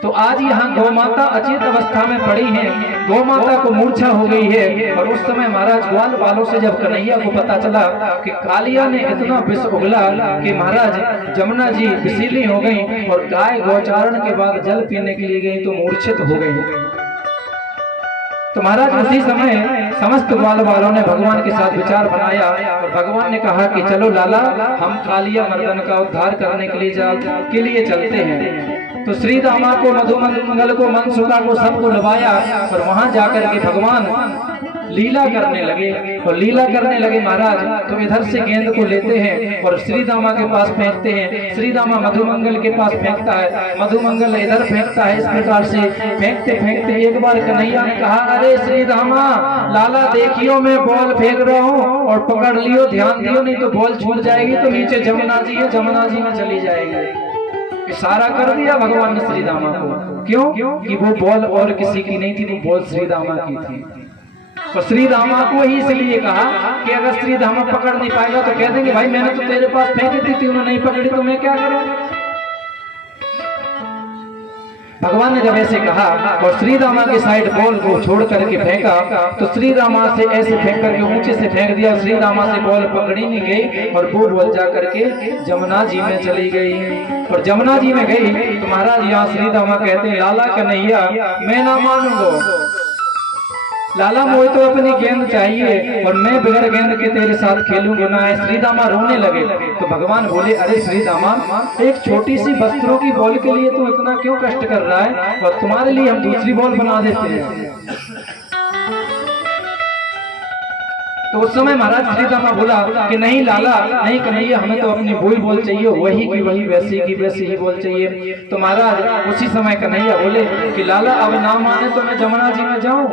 तो आज यहाँ गौ माता अचेत अवस्था में पड़ी है, गौ माता को मूर्छा हो गई है। और उस समय महाराज ग्वाल बालों से जब कन्हैया को पता चला कि कालिया ने इतना विष उगला कि महाराज जमुना जी विषीली हो गई, और गाय गौचारण के बाद जल पीने के लिए गई तो मूर्छित हो गई। तो महाराज उसी समय समस्त ग्वाल वालों ने भगवान के साथ विचार बनाया, और भगवान ने कहा कि चलो लाला हम कालिया मर्दन का उद्धार करने के लिए चलते हैं। तो श्री दामा को, मधु मंगल को, मनसुखा को, सबको लुभाया, और वहां जाकर के भगवान लीला करने लगे। और लीला करने लगे महाराज तो इधर से गेंद को लेते हैं और श्री दामा के पास फेंकते हैं, श्री दामा मधुमंगल के पास फेंकता है, मधुमंगल इधर फेंकता है। इस प्रकार से फेंकते फेंकते एक बार कन्हैया ने कहा अरे श्री दामा लाला देखियो मैं बॉल फेंक रहा हूँ और पकड़ लियो, ध्यान दियो नहीं तो बॉल छूट जाएगी, तो नीचे जमुना जी है, जमुना जी में चली जाएगी। इशारा कर दिया भगवान ने श्री दामा को। क्यों कि वो बॉल और किसी की नहीं थी, वो बॉल श्री दामा की थी। और श्री दामा को ही इसलिए कहा कि अगर श्री दामा पकड़ नहीं पाएगा तो कह देंगे भाई मैंने तो तेरे पास फेंकी थी, तूने नहीं पकड़ी तो मैं क्या करूं। भगवान ने जब ऐसे कहा और श्री दामा के साइड बॉल को छोड़ करके फेंका, तो श्री दामा से ऐसे फेंक करके ऊंचे से फेंक दिया, श्री दामा से बॉल पकड़ी नहीं गई और वो बॉल जा करके जमुना जी में चली गई। और जमुना जी में गई तो महाराज यहाँ श्री दामा कहते हैं लाला कन्हैया मैं ना मानूंगा, लाला मोहे तो अपनी गेंद चाहिए और मैं बगैर गेंद के तेरे साथ खेलूंगा ना। श्री दामा रोने लगे तो भगवान बोले, अरे श्री दामा, एक छोटी सी वस्त्रों की बॉल के लिए तू इतना क्यों कष्ट कर रहा है, और तुम्हारे लिए हम दूसरी बॉल बना देते हैं। तो उस समय महाराज श्री दामा बोला कि नहीं लाला, नहीं कन्हैया, हमें तो अपनी वही बॉल चाहिए, वही की वही, वैसी की वैसी ही बॉल चाहिए। तो महाराज उसी समय कन्हैया बोले कि लाला अब ना माने तो मैं जमुना जी में जाऊं।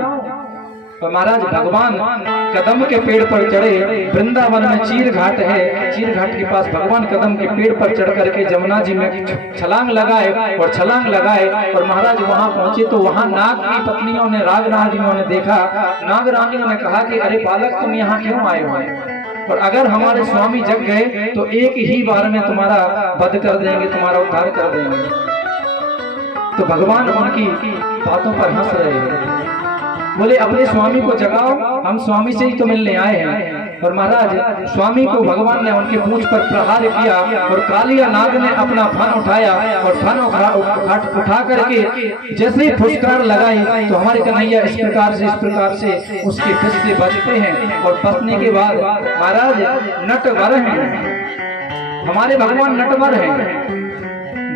तो महाराज भगवान कदम के पेड़ पर चढ़े। वृंदावन में चीर घाट है, चीर घाट के पास भगवान कदम के पेड़ पर चढ़ करके जमुना जी में छलांग लगाए और छलांग लगाए। और महाराज वहां पहुंचे तो वहां नाग की पत्नियों ने, राग रागिनियों ने देखा। नाग रागिनियों ने कहा कि अरे बालक, तुम यहाँ क्यों आए हो, और अगर हमारे स्वामी जग गए तो एक ही बार में तुम्हारा वध कर देंगे, तुम्हारा उद्धार कर देंगे। तो भगवान उनकी बातों पर हंस रहे हैं, बोले अपने स्वामी को जगाओ, हम स्वामी से ही तो मिलने आए हैं। और महाराज स्वामी को भगवान ने उनके पूंछ पर प्रहार किया और कालिया नाग ने अपना फन उठाया और फन उठा करके जैसे ही फुसकार लगाई तो हमारे कन्हैया इस प्रकार से उसके फिर से बचते हैं। और बचने के बाद महाराज नटवर हैं, हमारे भगवान नटवर हैं।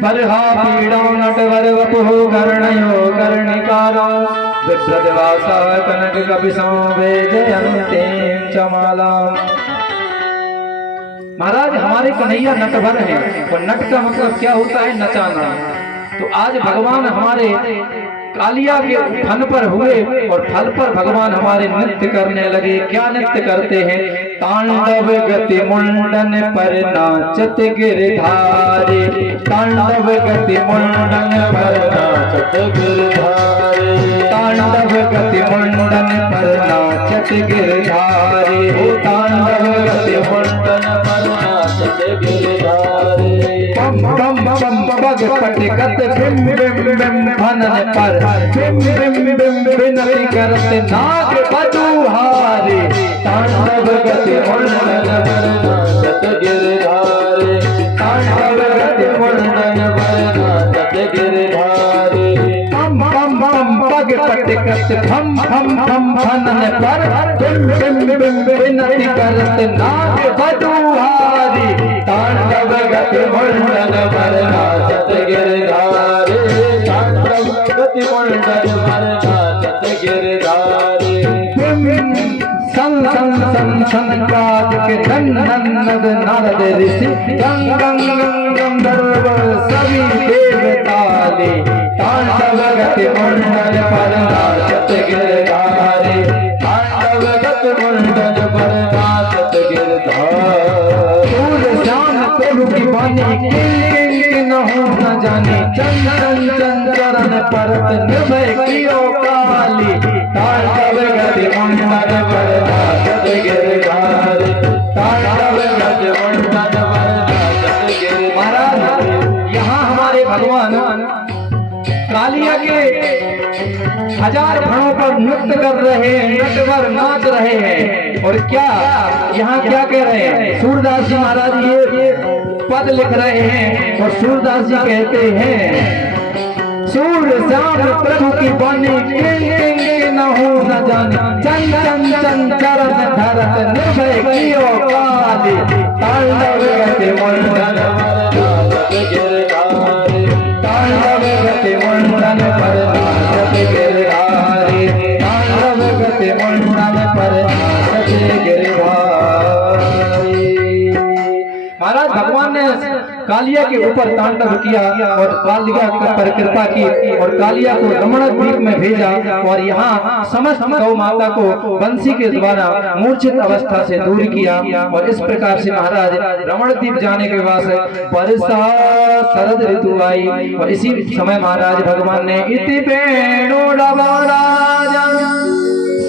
बरहा पीड़ा नटवर वपुः कर्णयो कर्णिकारा विप्रदिवासा कनक कपिशो वेदयन्तीं च मालाम्। महाराज हमारे कन्हैया नटवर हैं, और नट का मतलब क्या होता है, नचाना। तो आज भगवान हमारे कालिया के फन पर हुए और फल पर भगवान हमारे नृत्य करने लगे। क्या नृत्य करते हैं, तांडव गति मुंडन पर नाचत गिरधारे, तांडव गति मुंडन पर नाचत गिरधारे, तांडव गति मुंडन पर नाचत गिरधारे, तांडव गति मुंडन पर नाचत गिरधारे। बम बम बम बग पटकत बिम बिम बिम भनन पर, बिम बिम बिम बिनती करते नाग बधुहारे, तांडव गति मुंडन पर नाचत गिरधारे, तांडव गति मुंडन पर नाचत गिरधारे। बम बम बम बग पटकत भम भम भम भनन पर, बिम बिम बिम बिनती करते नाग बधुहारे, तांडव गति मुंडन पर नाचत गिरधारे, तांडव गति मुंडन पर नाचत गिरधारे। सन सन सन सन काज के नंद नारद ऋषि, गंग गंग गंधर्व सभी देवताले, तांडव गति मुंडन पर नाचत गिरधारे, तांडव गति मुंडन पर नाचत गिरधारे। प्रभु की वाणी किंग न हो न जाने, चंदन चंचरण परत निर्भय कियो काली, तांडव गति मुंडन पर नाचत गिरधारे, तांडव गति मुंडन पर नाचत गिरधारे। महाराज यहाँ हमारे भगवान कालिया के 1000 फणों पर नृत्य कर रहे हैं, नटवर नाच रहे हैं। और क्या यहाँ क्या कह रहे हैं, सूरदास जी महाराज ये पद लिख रहे हैं। और सूरदास जी कहते हैं, सूर श्याम प्रभु की वाणी किंग न हो न जाने, चंदन चंचरण धरत निर्भय कियो काली, तांडव गति मुंडन पर नाचत गिरधारे, तांडव गति मुंडन पर नाचत गिरधारे, तांडव गति मुंडन पर नाचत गिरधारे। महाराज भगवान ने कालिया के ऊपर तांडव किया और कालिया पर कृपा की और कालिया को रमण द्वीप में भेजा। और यहाँ समस्त गौ माता को बंसी के द्वारा मूर्छित अवस्था से दूर किया। और इस प्रकार से महाराज रमण द्वीप जाने के बाद वर्षा शरद ऋतु आई। और इसी समय महाराज भगवान ने इति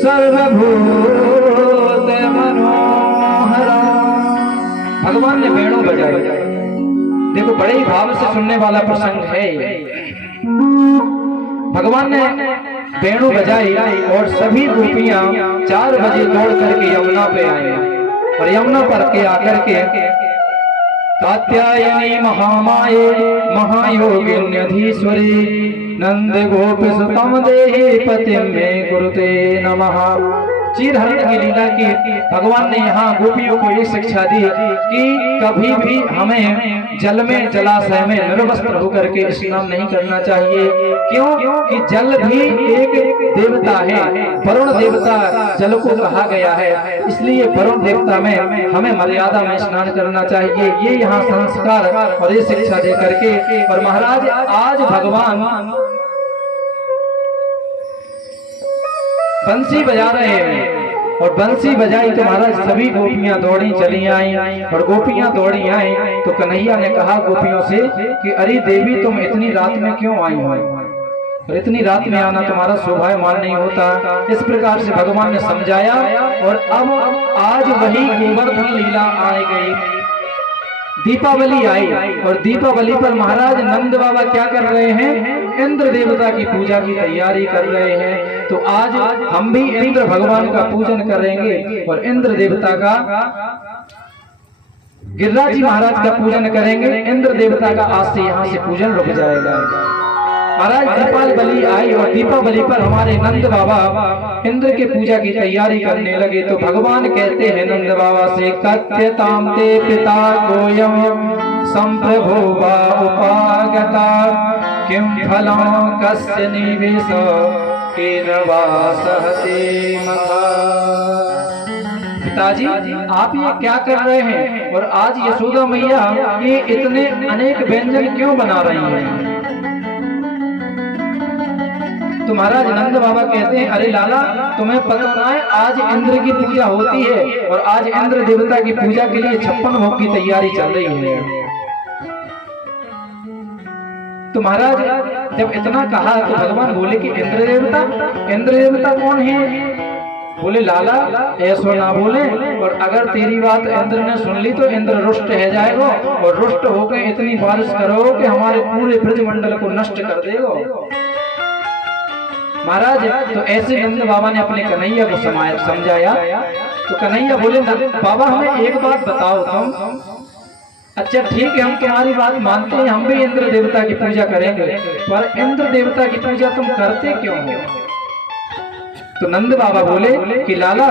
सर्वभूत मनोहरा, भगवान ने वेणु बजाई। देखो बड़े ही भाव से सुनने वाला प्रसंग है। भगवान ने वेणु बजाई और सभी गोपियां 4 बजे दौड़ करके यमुना पे आए। और यमुना पर के आकर के कात्यायनी महामाये महायोगिन्यधीश्वरी नंद गोप सुतम देहि पति में गुरुते नमः। चीरहरण की लीला की भगवान ने यहाँ गोपियों को ये शिक्षा दी कि कभी भी हमें जल में जलाशय में निर्वस्त्र होकर के स्नान नहीं करना चाहिए। क्यों कि जल भी एक देवता है, वरुण देवता जल को कहा गया है, इसलिए वरुण देवता में हमें मर्यादा में स्नान करना चाहिए। ये यहाँ संस्कार और ये शिक्षा दे करके और महाराज आज भगवान बंसी बजा रहे हैं और बंसी बजाई तो महाराज सभी गोपियां दौड़ी चली आई और गोपियां दौड़ी आई तो कन्हैया ने कहा गोपियों से कि अरे देवी तुम इतनी रात में क्यों आई हो और इतनी रात में आना तुम्हारा शोभायमान नहीं होता। इस प्रकार से भगवान ने समझाया और अब आज वही गोवर्धन लीला आ गई, दीपावली आई और दीपावली पर महाराज नंद बाबा क्या कर रहे हैं, इंद्र देवता की पूजा की तैयारी कर रहे हैं। तो आज हम भी इंद्र भगवान का पूजन करेंगे और इंद्र देवता का गिरिराज जी महाराज का पूजन करेंगे। इंद्र देवता का आज से यहाँ से पूजन रुक जाएगा। महाराज दीपावली आई और दीपावली पर हमारे नंद बाबा इंद्र के पूजा की तैयारी करने लगे। तो भगवान कहते हैं नंद बाबा से कथ्यताम ते पिता गोयम संप्रभो वा उपागता किम फलं कस्य निवेश केनवासहते मथा। पिताजी आप ये क्या कर रहे हैं और आज यशोदा मैया ये इतने अनेक व्यंजन क्यों बना रही हैं। तो महाराज नंद बाबा कहते हैं अरे लाला तुम्हें पता ना है आज इंद्र की पूजा होती है और आज इंद्र देवता की पूजा के लिए 56 भोग की तैयारी चल रही है। तो महाराज जब इतना कहा तो भगवान बोले कि इंद्र देवता कौन है। बोले लाला ऐसा ना बोले और अगर तेरी बात इंद्र ने सुन ली तो इंद्र रुष्ट है जाएगा और रुष्ट होकर इतनी बारिश करो कि हमारे पूरे ब्रजमंडल को नष्ट कर देगा। महाराज तो ऐसे नंद बाबा ने अपने कन्हैया को समझाया। तो कन्हैया बोले बाबा हमें एक बात बताओ तुम। अच्छा ठीक है हम तुम्हारी बात मानते हैं, हम भी इंद्र देवता की पूजा करेंगे, पर इंद्र देवता की पूजा तुम करते क्यों हो। तो नंद बाबा बोले कि लाला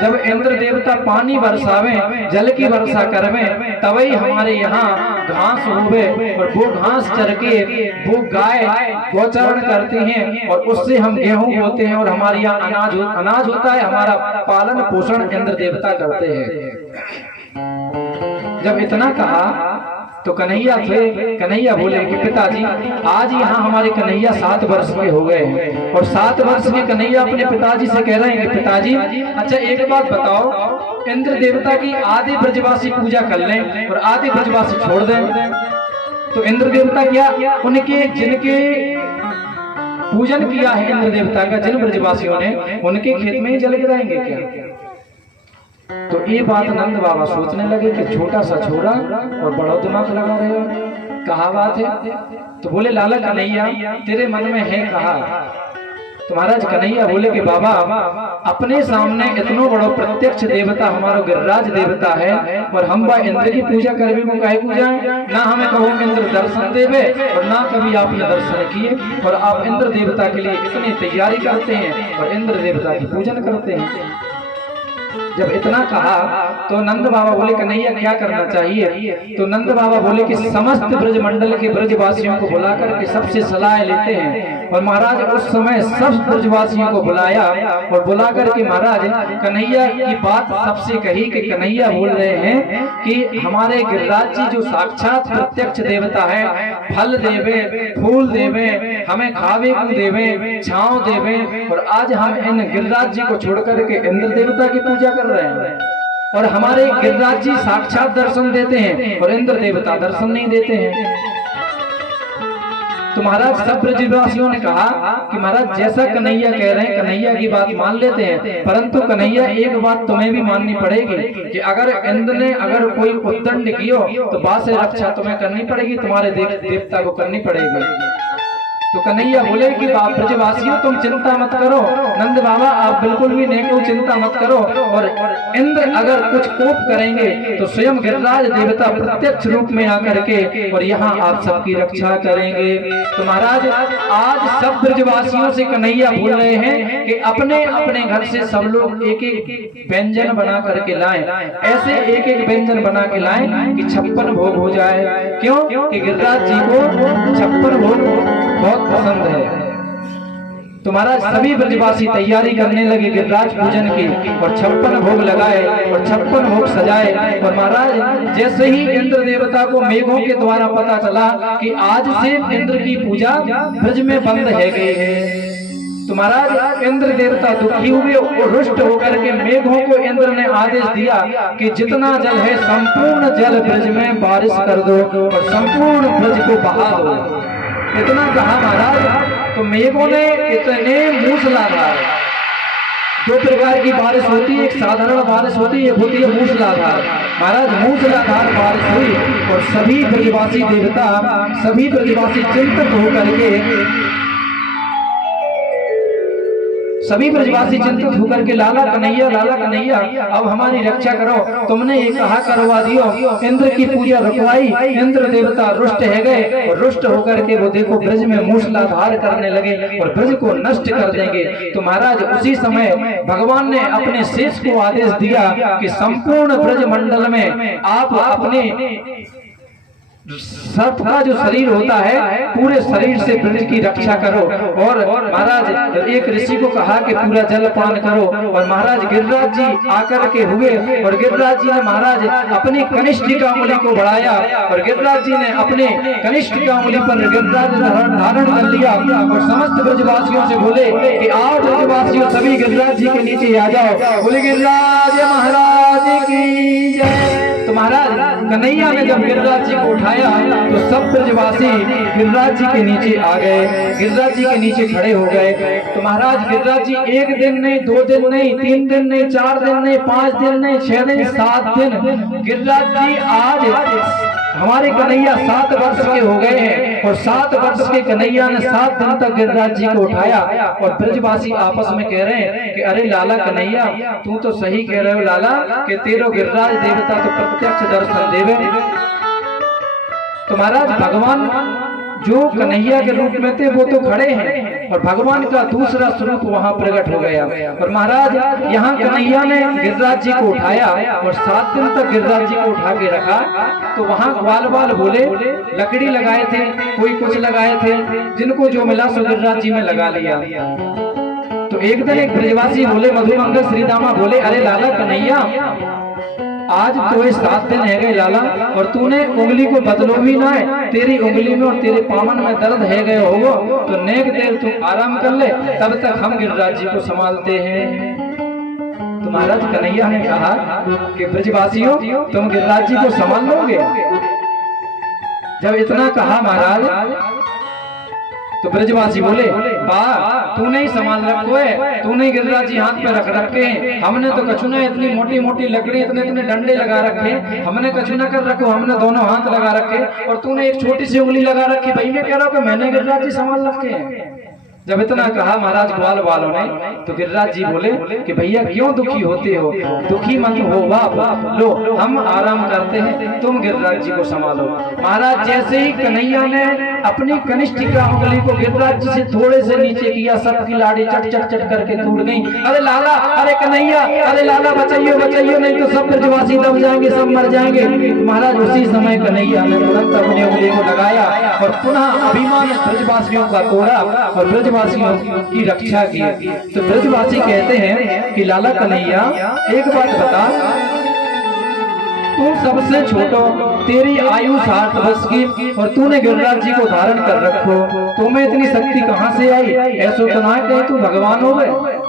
जब इंद्र देवता पानी बरसावे जल की वर्षा करवे तभी हमारे यहाँ घास होवे और वो घास चर के वो गाय गोचरण करती हैं और उससे हम गेहूं बोते हैं और हमारे यहाँ अनाज होता है, हमारा पालन पोषण इंद्र देवता करते हैं। जब इतना कहा तो कन्हैया बोले कि पिताजी आज यहाँ हमारे कन्हैया 7 वर्ष के हो गए हैं और 7 वर्ष के कन्हैया अपने पिताजी से कह रहे हैं कि पिताजी अच्छा एक बात बताओ, इंद्र देवता की आधे ब्रजवासी पूजा कर लें और आधे ब्रजवासी छोड़ दें। तो इंद्र देवता क्या उनके जिनके पूजन किया है इंद्र देवता का जिन ब्रजवासियों ने उनके खेत में ही जल गिराएंगे क्या। तो ये बात नंद बाबा सोचने लगे कि छोटा सा छोरा और बड़ा दिमाग लगा रहे हो, कहा बात है। तो बोले लाला कन्हैया तेरे मन में है कहा। तो महाराज कन्हैया बोले कि बाबा अपने सामने इतनो बड़ो प्रत्यक्ष देवता हमारा गिरिराज देवता है और हम बा इंद्र की पूजा करवे को काहे पूजा है, ना हमें कहो इंद्र दर्शन देवे और ना कभी आपने दर्शन किए और आप इंद्र देवता के लिए इतनी तैयारी करते हैं और इंद्र देवता की पूजन करते हैं। जब इतना कहा तो नंद बाबा बोले कन्हैया क्या करना चाहिए। तो नंद बाबा बोले कि समस्त ब्रजमंडल के ब्रजवासियों को बुलाकर के सबसे सलाह लेते हैं और महाराज उस समय सब ब्रजवासियों को बुलाया और बुला करके महाराज कन्हैया की बात सबसे कही कि कन्हैया बोल रहे हैं कि हमारे गिरिराज जी जो साक्षात प्रत्यक्ष देवता है, फल देवे फूल देवे हमें खावे को देवे छांव देवे और आज हम इन गिरिराज जी को छोड़ करके इंद्र देवता की पूजा कर रहे हैं और हमारे गिरिराज जी साक्षात दर्शन देते हैं और इंद्र देवता दर्शन नहीं देते हैं। तो महाराज सब ब्रजवासियों ने कहा कि महाराज जैसा कन्हैया कह रहे हैं कन्हैया की बात मान लेते हैं, परंतु कन्हैया एक बात तुम्हें भी माननी पड़ेगी कि अगर इंद्र ने अगर कोई उद्दंड किया तो बात से रक्षा तुम्हें करनी पड़ेगी, तुम्हारे देवता को करनी पड़ेगी। तो कन्हैया बोले कि आप ब्रजवासियों तुम चिंता मत करो, नंद बाबा आप बिल्कुल भी नेको चिंता मत करो, और इंद्र अगर कुछ कोप करेंगे तो स्वयं गिरिराज देवता प्रत्यक्ष रूप में आकर के और यहाँ आप सबकी रक्षा करेंगे। तो महाराज आज सब ब्रजवासियों से कन्हैया बोल रहे हैं कि अपने अपने घर से सब लोग एक एक व्यंजन बना करके लाएं, ऐसे एक एक व्यंजन बना के लाएं कि 56 भोग हो जाए। क्यों कि गिरिराज जी को 56 भोग बहुत पसंद है। तो महाराज सभी ब्रजवासी तैयारी करने लगे गिरिराज पूजन की, और 56 भोग लगाए और 56 भोग सजाए। और महाराज जैसे ही इंद्र देवता को मेघों के द्वारा पता चला कि आज से इंद्र की पूजा ब्रज में बंद है गई है, तो महाराज इंद्र देवता दुखी हुए और रुष्ट होकर के मेघों को इंद्र ने आदेश दिया कि जितना जल है संपूर्ण जल ब्रज में बारिश कर दो और संपूर्ण ब्रज को बहा दो। इतना कहा महाराज, तो मेघों ने इतने मूसलाधार, दो प्रकार की बारिश होती है, एक साधारण बारिश होती है, एक होती है मूसलाधार। महाराज मूसलाधार बारिश हुई और सभी ब्रजवासी देवता, सभी ब्रजवासी चिंतित होकर के होकर के लाला कन्हैया अब हमारी रक्षा करो, तुमने ये कहा करवा दियो, इंद्र की पूजा रुकवाई, इंद्र देवता रुष्ट है गए और रुष्ट होकर के वो देखो ब्रज में मूसलाधार करने लगे और ब्रज को नष्ट कर देंगे। तो महाराज उसी समय भगवान ने अपने शेष को आदेश दिया कि संपूर्ण ब्रज मंडल में आप अपने सर्प का जो शरीर होता है पूरे शरीर से ब्रज की रक्षा करो। और महाराज एक ऋषि को कहा कि पूरा जल पान करो, और महाराज गिरिराज जी आकर के हुए और गिरिराज जी ने महाराज अपनी कनिष्ठ की उंगली को बढ़ाया और गिरिराज जी ने अपने कनिष्ठ की उंगली पर गिरिराज धारण कर लिया और समस्त ब्रजवासियों से बोले कि आओ ब्रजवासियों सभी गिरिराज जी के नीचे आ जाओ, बोले गिरिराज महाराज की जय। तो महाराज कन्हैया ने जब गिरिराज जी को उठाया तो सब ब्रजवासी गिरिराज जी के नीचे आ गए, गिरिराज जी के नीचे खड़े हो गए। तो महाराज गिरिराज जी 1 दिन नहीं, 2 दिन नहीं, 3 दिन नहीं, 4 दिन नहीं, 5 दिन नहीं, 6 दिन, 7 दिन गिरिराज जी आज हमारे कन्हैया 7 वर्ष के हो गए हैं और 7 वर्ष के कन्हैया ने 7 दिन तक गिरिराज जी को उठाया। और ब्रजवासी आपस में कह रहे हैं कि अरे लाला कन्हैया तू तो सही कह रहे हो लाला कि तेरो गिरिराज देवता तो प्रत्यक्ष दर्शन देवे। तो महाराज भगवान जो कन्हैया के रूप में थे वो तो खड़े हैं और भगवान का दूसरा स्वरूप वहां प्रकट हो गया। और महाराज यहाँ कन्हैया ने गिरिराज जी को उठाया और 7 दिन तक गिरिराज जी को उठा के रखा। तो वहां ग्वाल बाल बोले, लकड़ी लगाए थे, कोई कुछ लगाए थे, जिनको जो मिला सो गिरिराज जी में लगा लिया। तो एक दिन एक ब्रजवासी बोले, मधुमंगल श्रीदामा बोले, अरे लाला कन्हैया आज तो 7 दिन है गए लाला और तूने उंगली को बदलो भी ना है, तेरी उंगली में और तेरे पावन में दर्द है गए होगो, तो नेक देर तुम आराम कर ले, तब तक हम गिरिराज जी को संभालते हैं। तो महाराज कन्हैया ने कहा कि ब्रजवासियों तुम गिरिराज जी को संभाल लोगे। जब इतना कहा महाराज तो ब्रजवासी बोले, बा तू नहीं संभाल रखो है, तू नहीं गिरिराज जी हाथ पे रख रखे हैं, हमने तो कछु ना इतनी मोटी मोटी लकड़ी, इतने इतने डंडे लगा रखे, हमने कछु ना कर रखो, हमने दोनों हाथ लगा रखे और तूने एक छोटी सी उंगली लगा रखी। भाई मैं कह रहा हूँ कि मैंने गिरिराज जी संभाल रखे हैं। जब इतना कहा महाराज ग्वाल वालों ने तो गिरिराज जी बोले कि भैया क्यों दुखी होते हो, दुखी मत हो बाप, लो हम आराम करते हैं, तुम गिरिराज जी को संभालो। महाराज जैसे ही कन्हैया ने अपनी कनिष्ठ का उंगली को गिरिराज जी से थोड़े से नीचे किया, सबकी लाड़ी चट चट चट करके टूट गई। अरे लाला, अरे कन्हैया, अरे लाला बचाइयो बचाइयो, नहीं तो सब ब्रजवासी दब जाएंगे, सब मर जाएंगे। महाराज उसी समय कन्हैया ने तुरंत अपनी उंगली को लगाया और पुनः अभिमान ब्रजवासियों का तोड़ा और ब्रजवासियों की रक्षा की। तो ब्रजवासी कहते हैं कि लाला कन्हैया एक बात बता, तू सबसे छोटो, तेरी आयु 60 वर्ष की और तूने गिरिराज जी को धारण कर रखो, तुम्हें इतनी शक्ति कहाँ से आई? ऐसा तो ना कहे तू भगवान हो गए।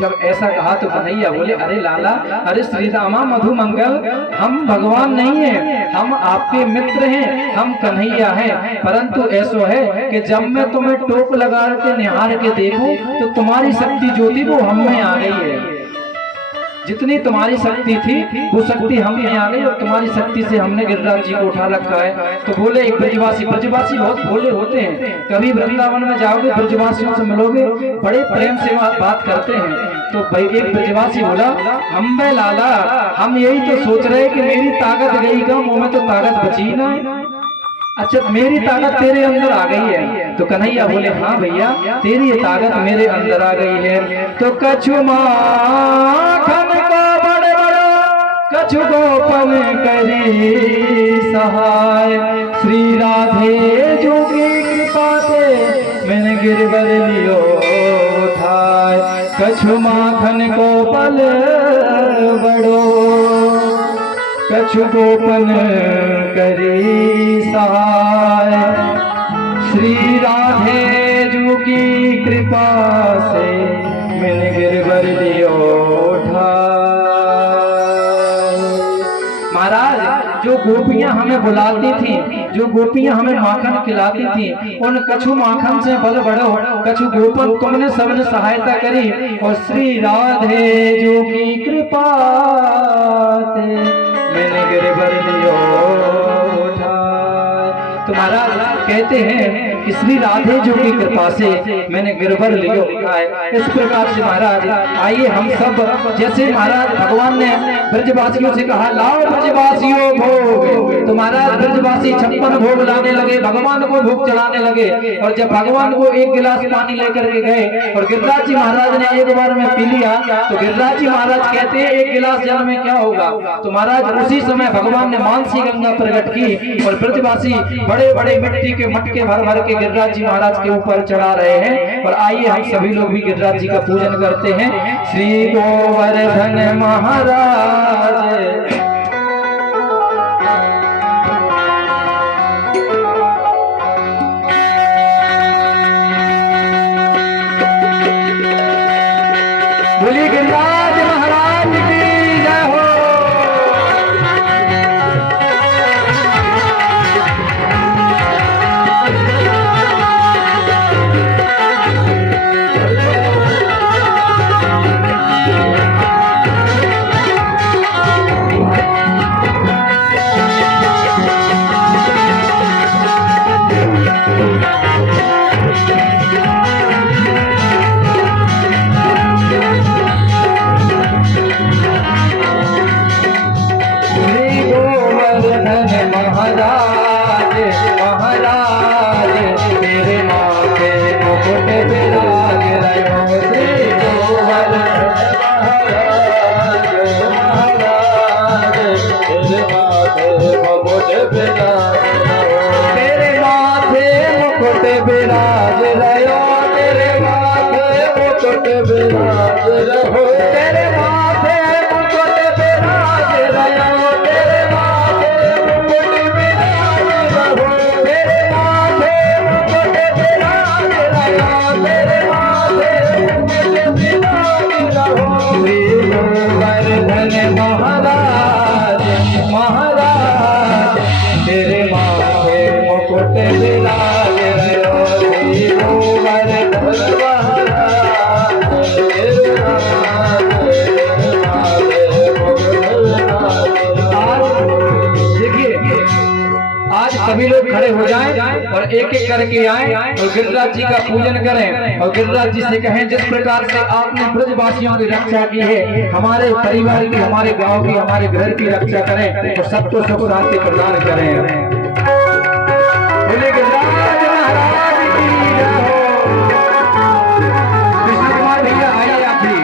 जब ऐसा कहा तो कन्हैया बोले, अरे लाला, अरे श्रीदामा मधुमंगल, हम भगवान नहीं हैं, हम आपके मित्र हैं, हम कन्हैया हैं। परंतु ऐसा है कि जब मैं तुम्हें टोप लगा के निहार के देखूं तो तुम्हारी शक्ति जो थी वो हम में आ गई है। जितनी तुम्हारी शक्ति थी वो शक्ति हम में आ गई और तुम्हारी शक्ति से हमने गिरिराज जी को उठा रखा है। तो बोले एक ब्रजवासी बहुत भोले होते हैं, कभी वृंदावन में जाओगे ब्रजवासियों से मिलोगे बड़े प्रेम से बात करते हैं। तो भाई एक ब्रजवासी बोला, हम बे लाला हम यही तो सोच रहे कि मेरी ताकत गई कहाँ, मुंह में तो ताकत बची ना है। अच्छा मेरी ताकत तेरे अंदर आ गई है। तो कन्हैया बोले हाँ भैया तेरी ये ताकत मेरे अंदर आ गई है। तो कछु माखन को बड़े बड़ा कछु गोपन करी सहाय, श्री राधे जो की कृपा से मैंने गिरवर लियो उठाए। कछु माखन को पल बड़ो कछु गोपन करी सहाय, श्री राधे जू की कृपा से मैंने गिरवर लियो उठाए। महाराज जो गोपियां हमें बुलाती थी, जो गोपियां हमें माखन खिलाती थी, उन कछु माखन से बल बढ़ो कछु गोपन तुमने सबने सहायता करी और श्री राधे जो की कृपा से मैंने गिरवर लियो उठाए। तो महाराज कहते हैं कि श्री राधे जो की कृपा से मैंने गिरवर लियो उठाए। इस प्रकार से महाराज आइए हम सब, जैसे महाराज भगवान ने ब्रजवासियों से कहा लाओ ब्रजवासियों भोग, तो महाराज ब्रजवासी 56 भोग लाने लगे, भगवान को भोग चढ़ाने लगे। और जब भगवान को एक गिलास पानी लेकर के गए और गिरिराज जी महाराज ने एक बार में पी लिया, तो गिरिराज जी महाराज कहते हैं एक गिलास जल में क्या होगा। तो महाराज उसी समय भगवान ने मानसी गंगा प्रकट की और ब्रजवासी बड़े बड़े मिट्टी के मटके भर भर के गिरिराज जी महाराज के ऊपर चढ़ा रहे हैं। और आइए हम सभी लोग भी गिरिराज जी का पूजन करते हैं। श्री गोवर्धन महाराज बोलिए, गिरिराज महाराज की जय हो। सभी लोग खड़े हो जाएं और एक एक करके आए और गिरिराज जी का पूजन करें और गिरिराज जी से कहें जिस प्रकार से आपने ब्रजवासियों की रक्षा की है, हमारे परिवार की, हमारे गांव की, हमारे घर की रक्षा करें और सबको सुख शांति प्रदान करें। बोले गिरिराज महाराज की जय हो। कृष्ण कुमार भैया आइए आप भी।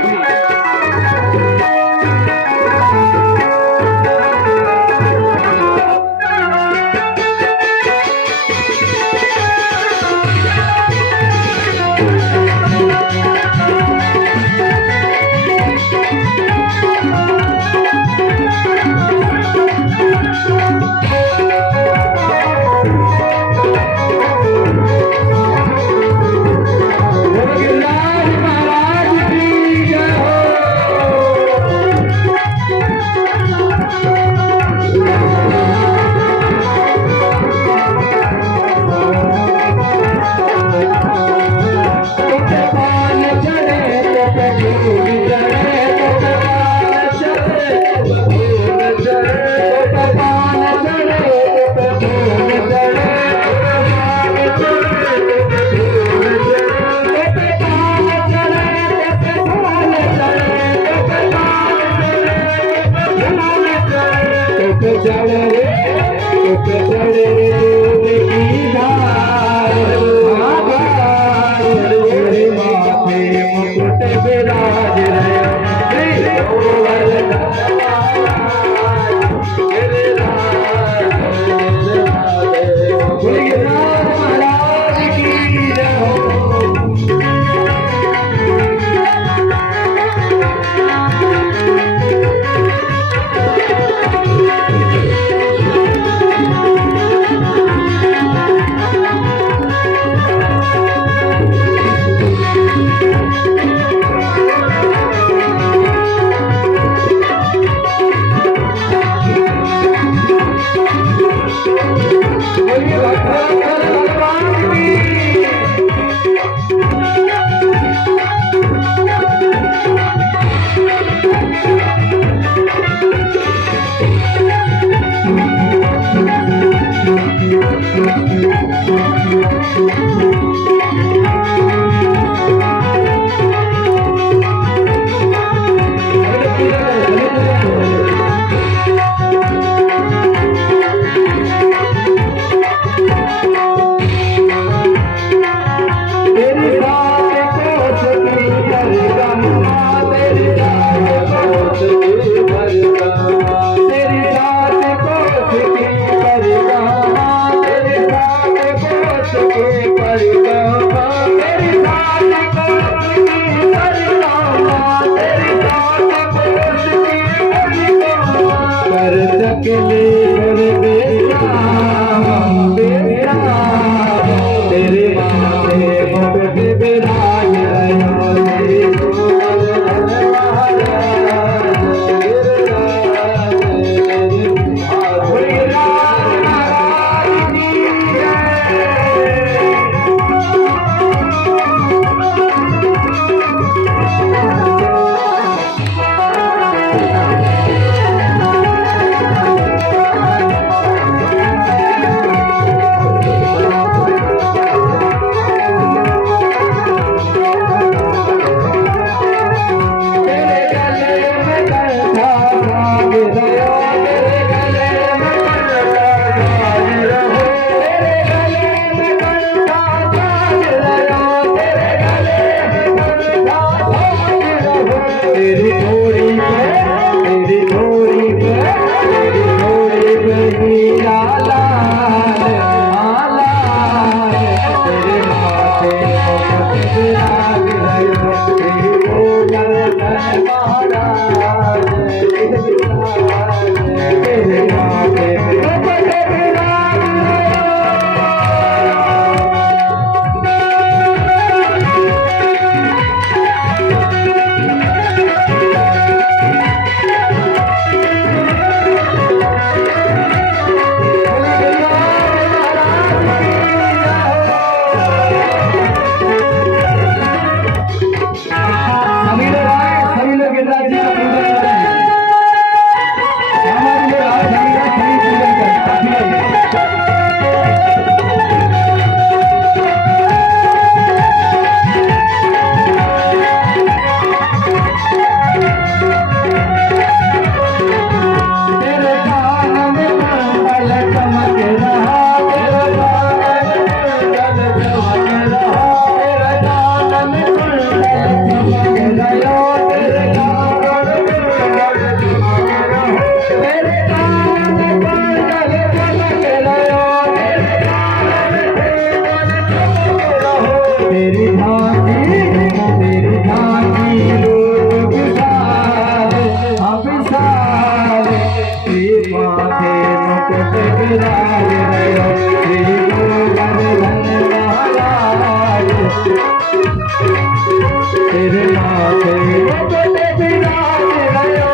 तेरे माथे मुकुट विराज रहो।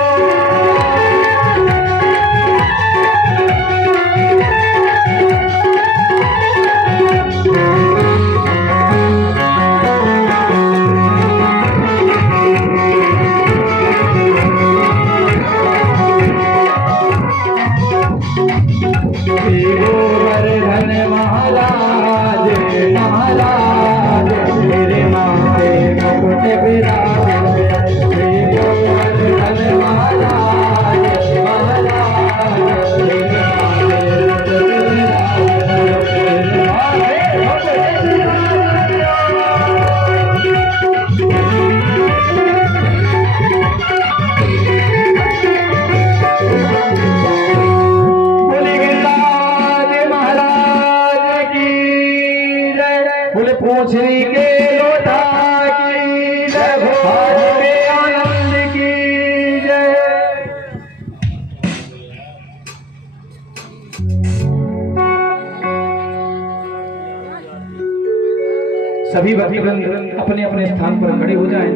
गोवर्धन महाराज महाराज तेरे माथे मुकुट विराज श्री गोवर्धन महाराज महाराज तेरे माथे मुकुट बोले पूछरी के लोटा की जय, आज के आनंद की जय। सभी भक्तगण अपने अपने स्थान पर खड़े हो जाएं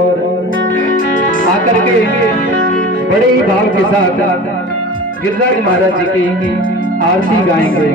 और आकर के बड़े ही भाव के साथ गिरिराज महाराज जी की आरती गाएंगे।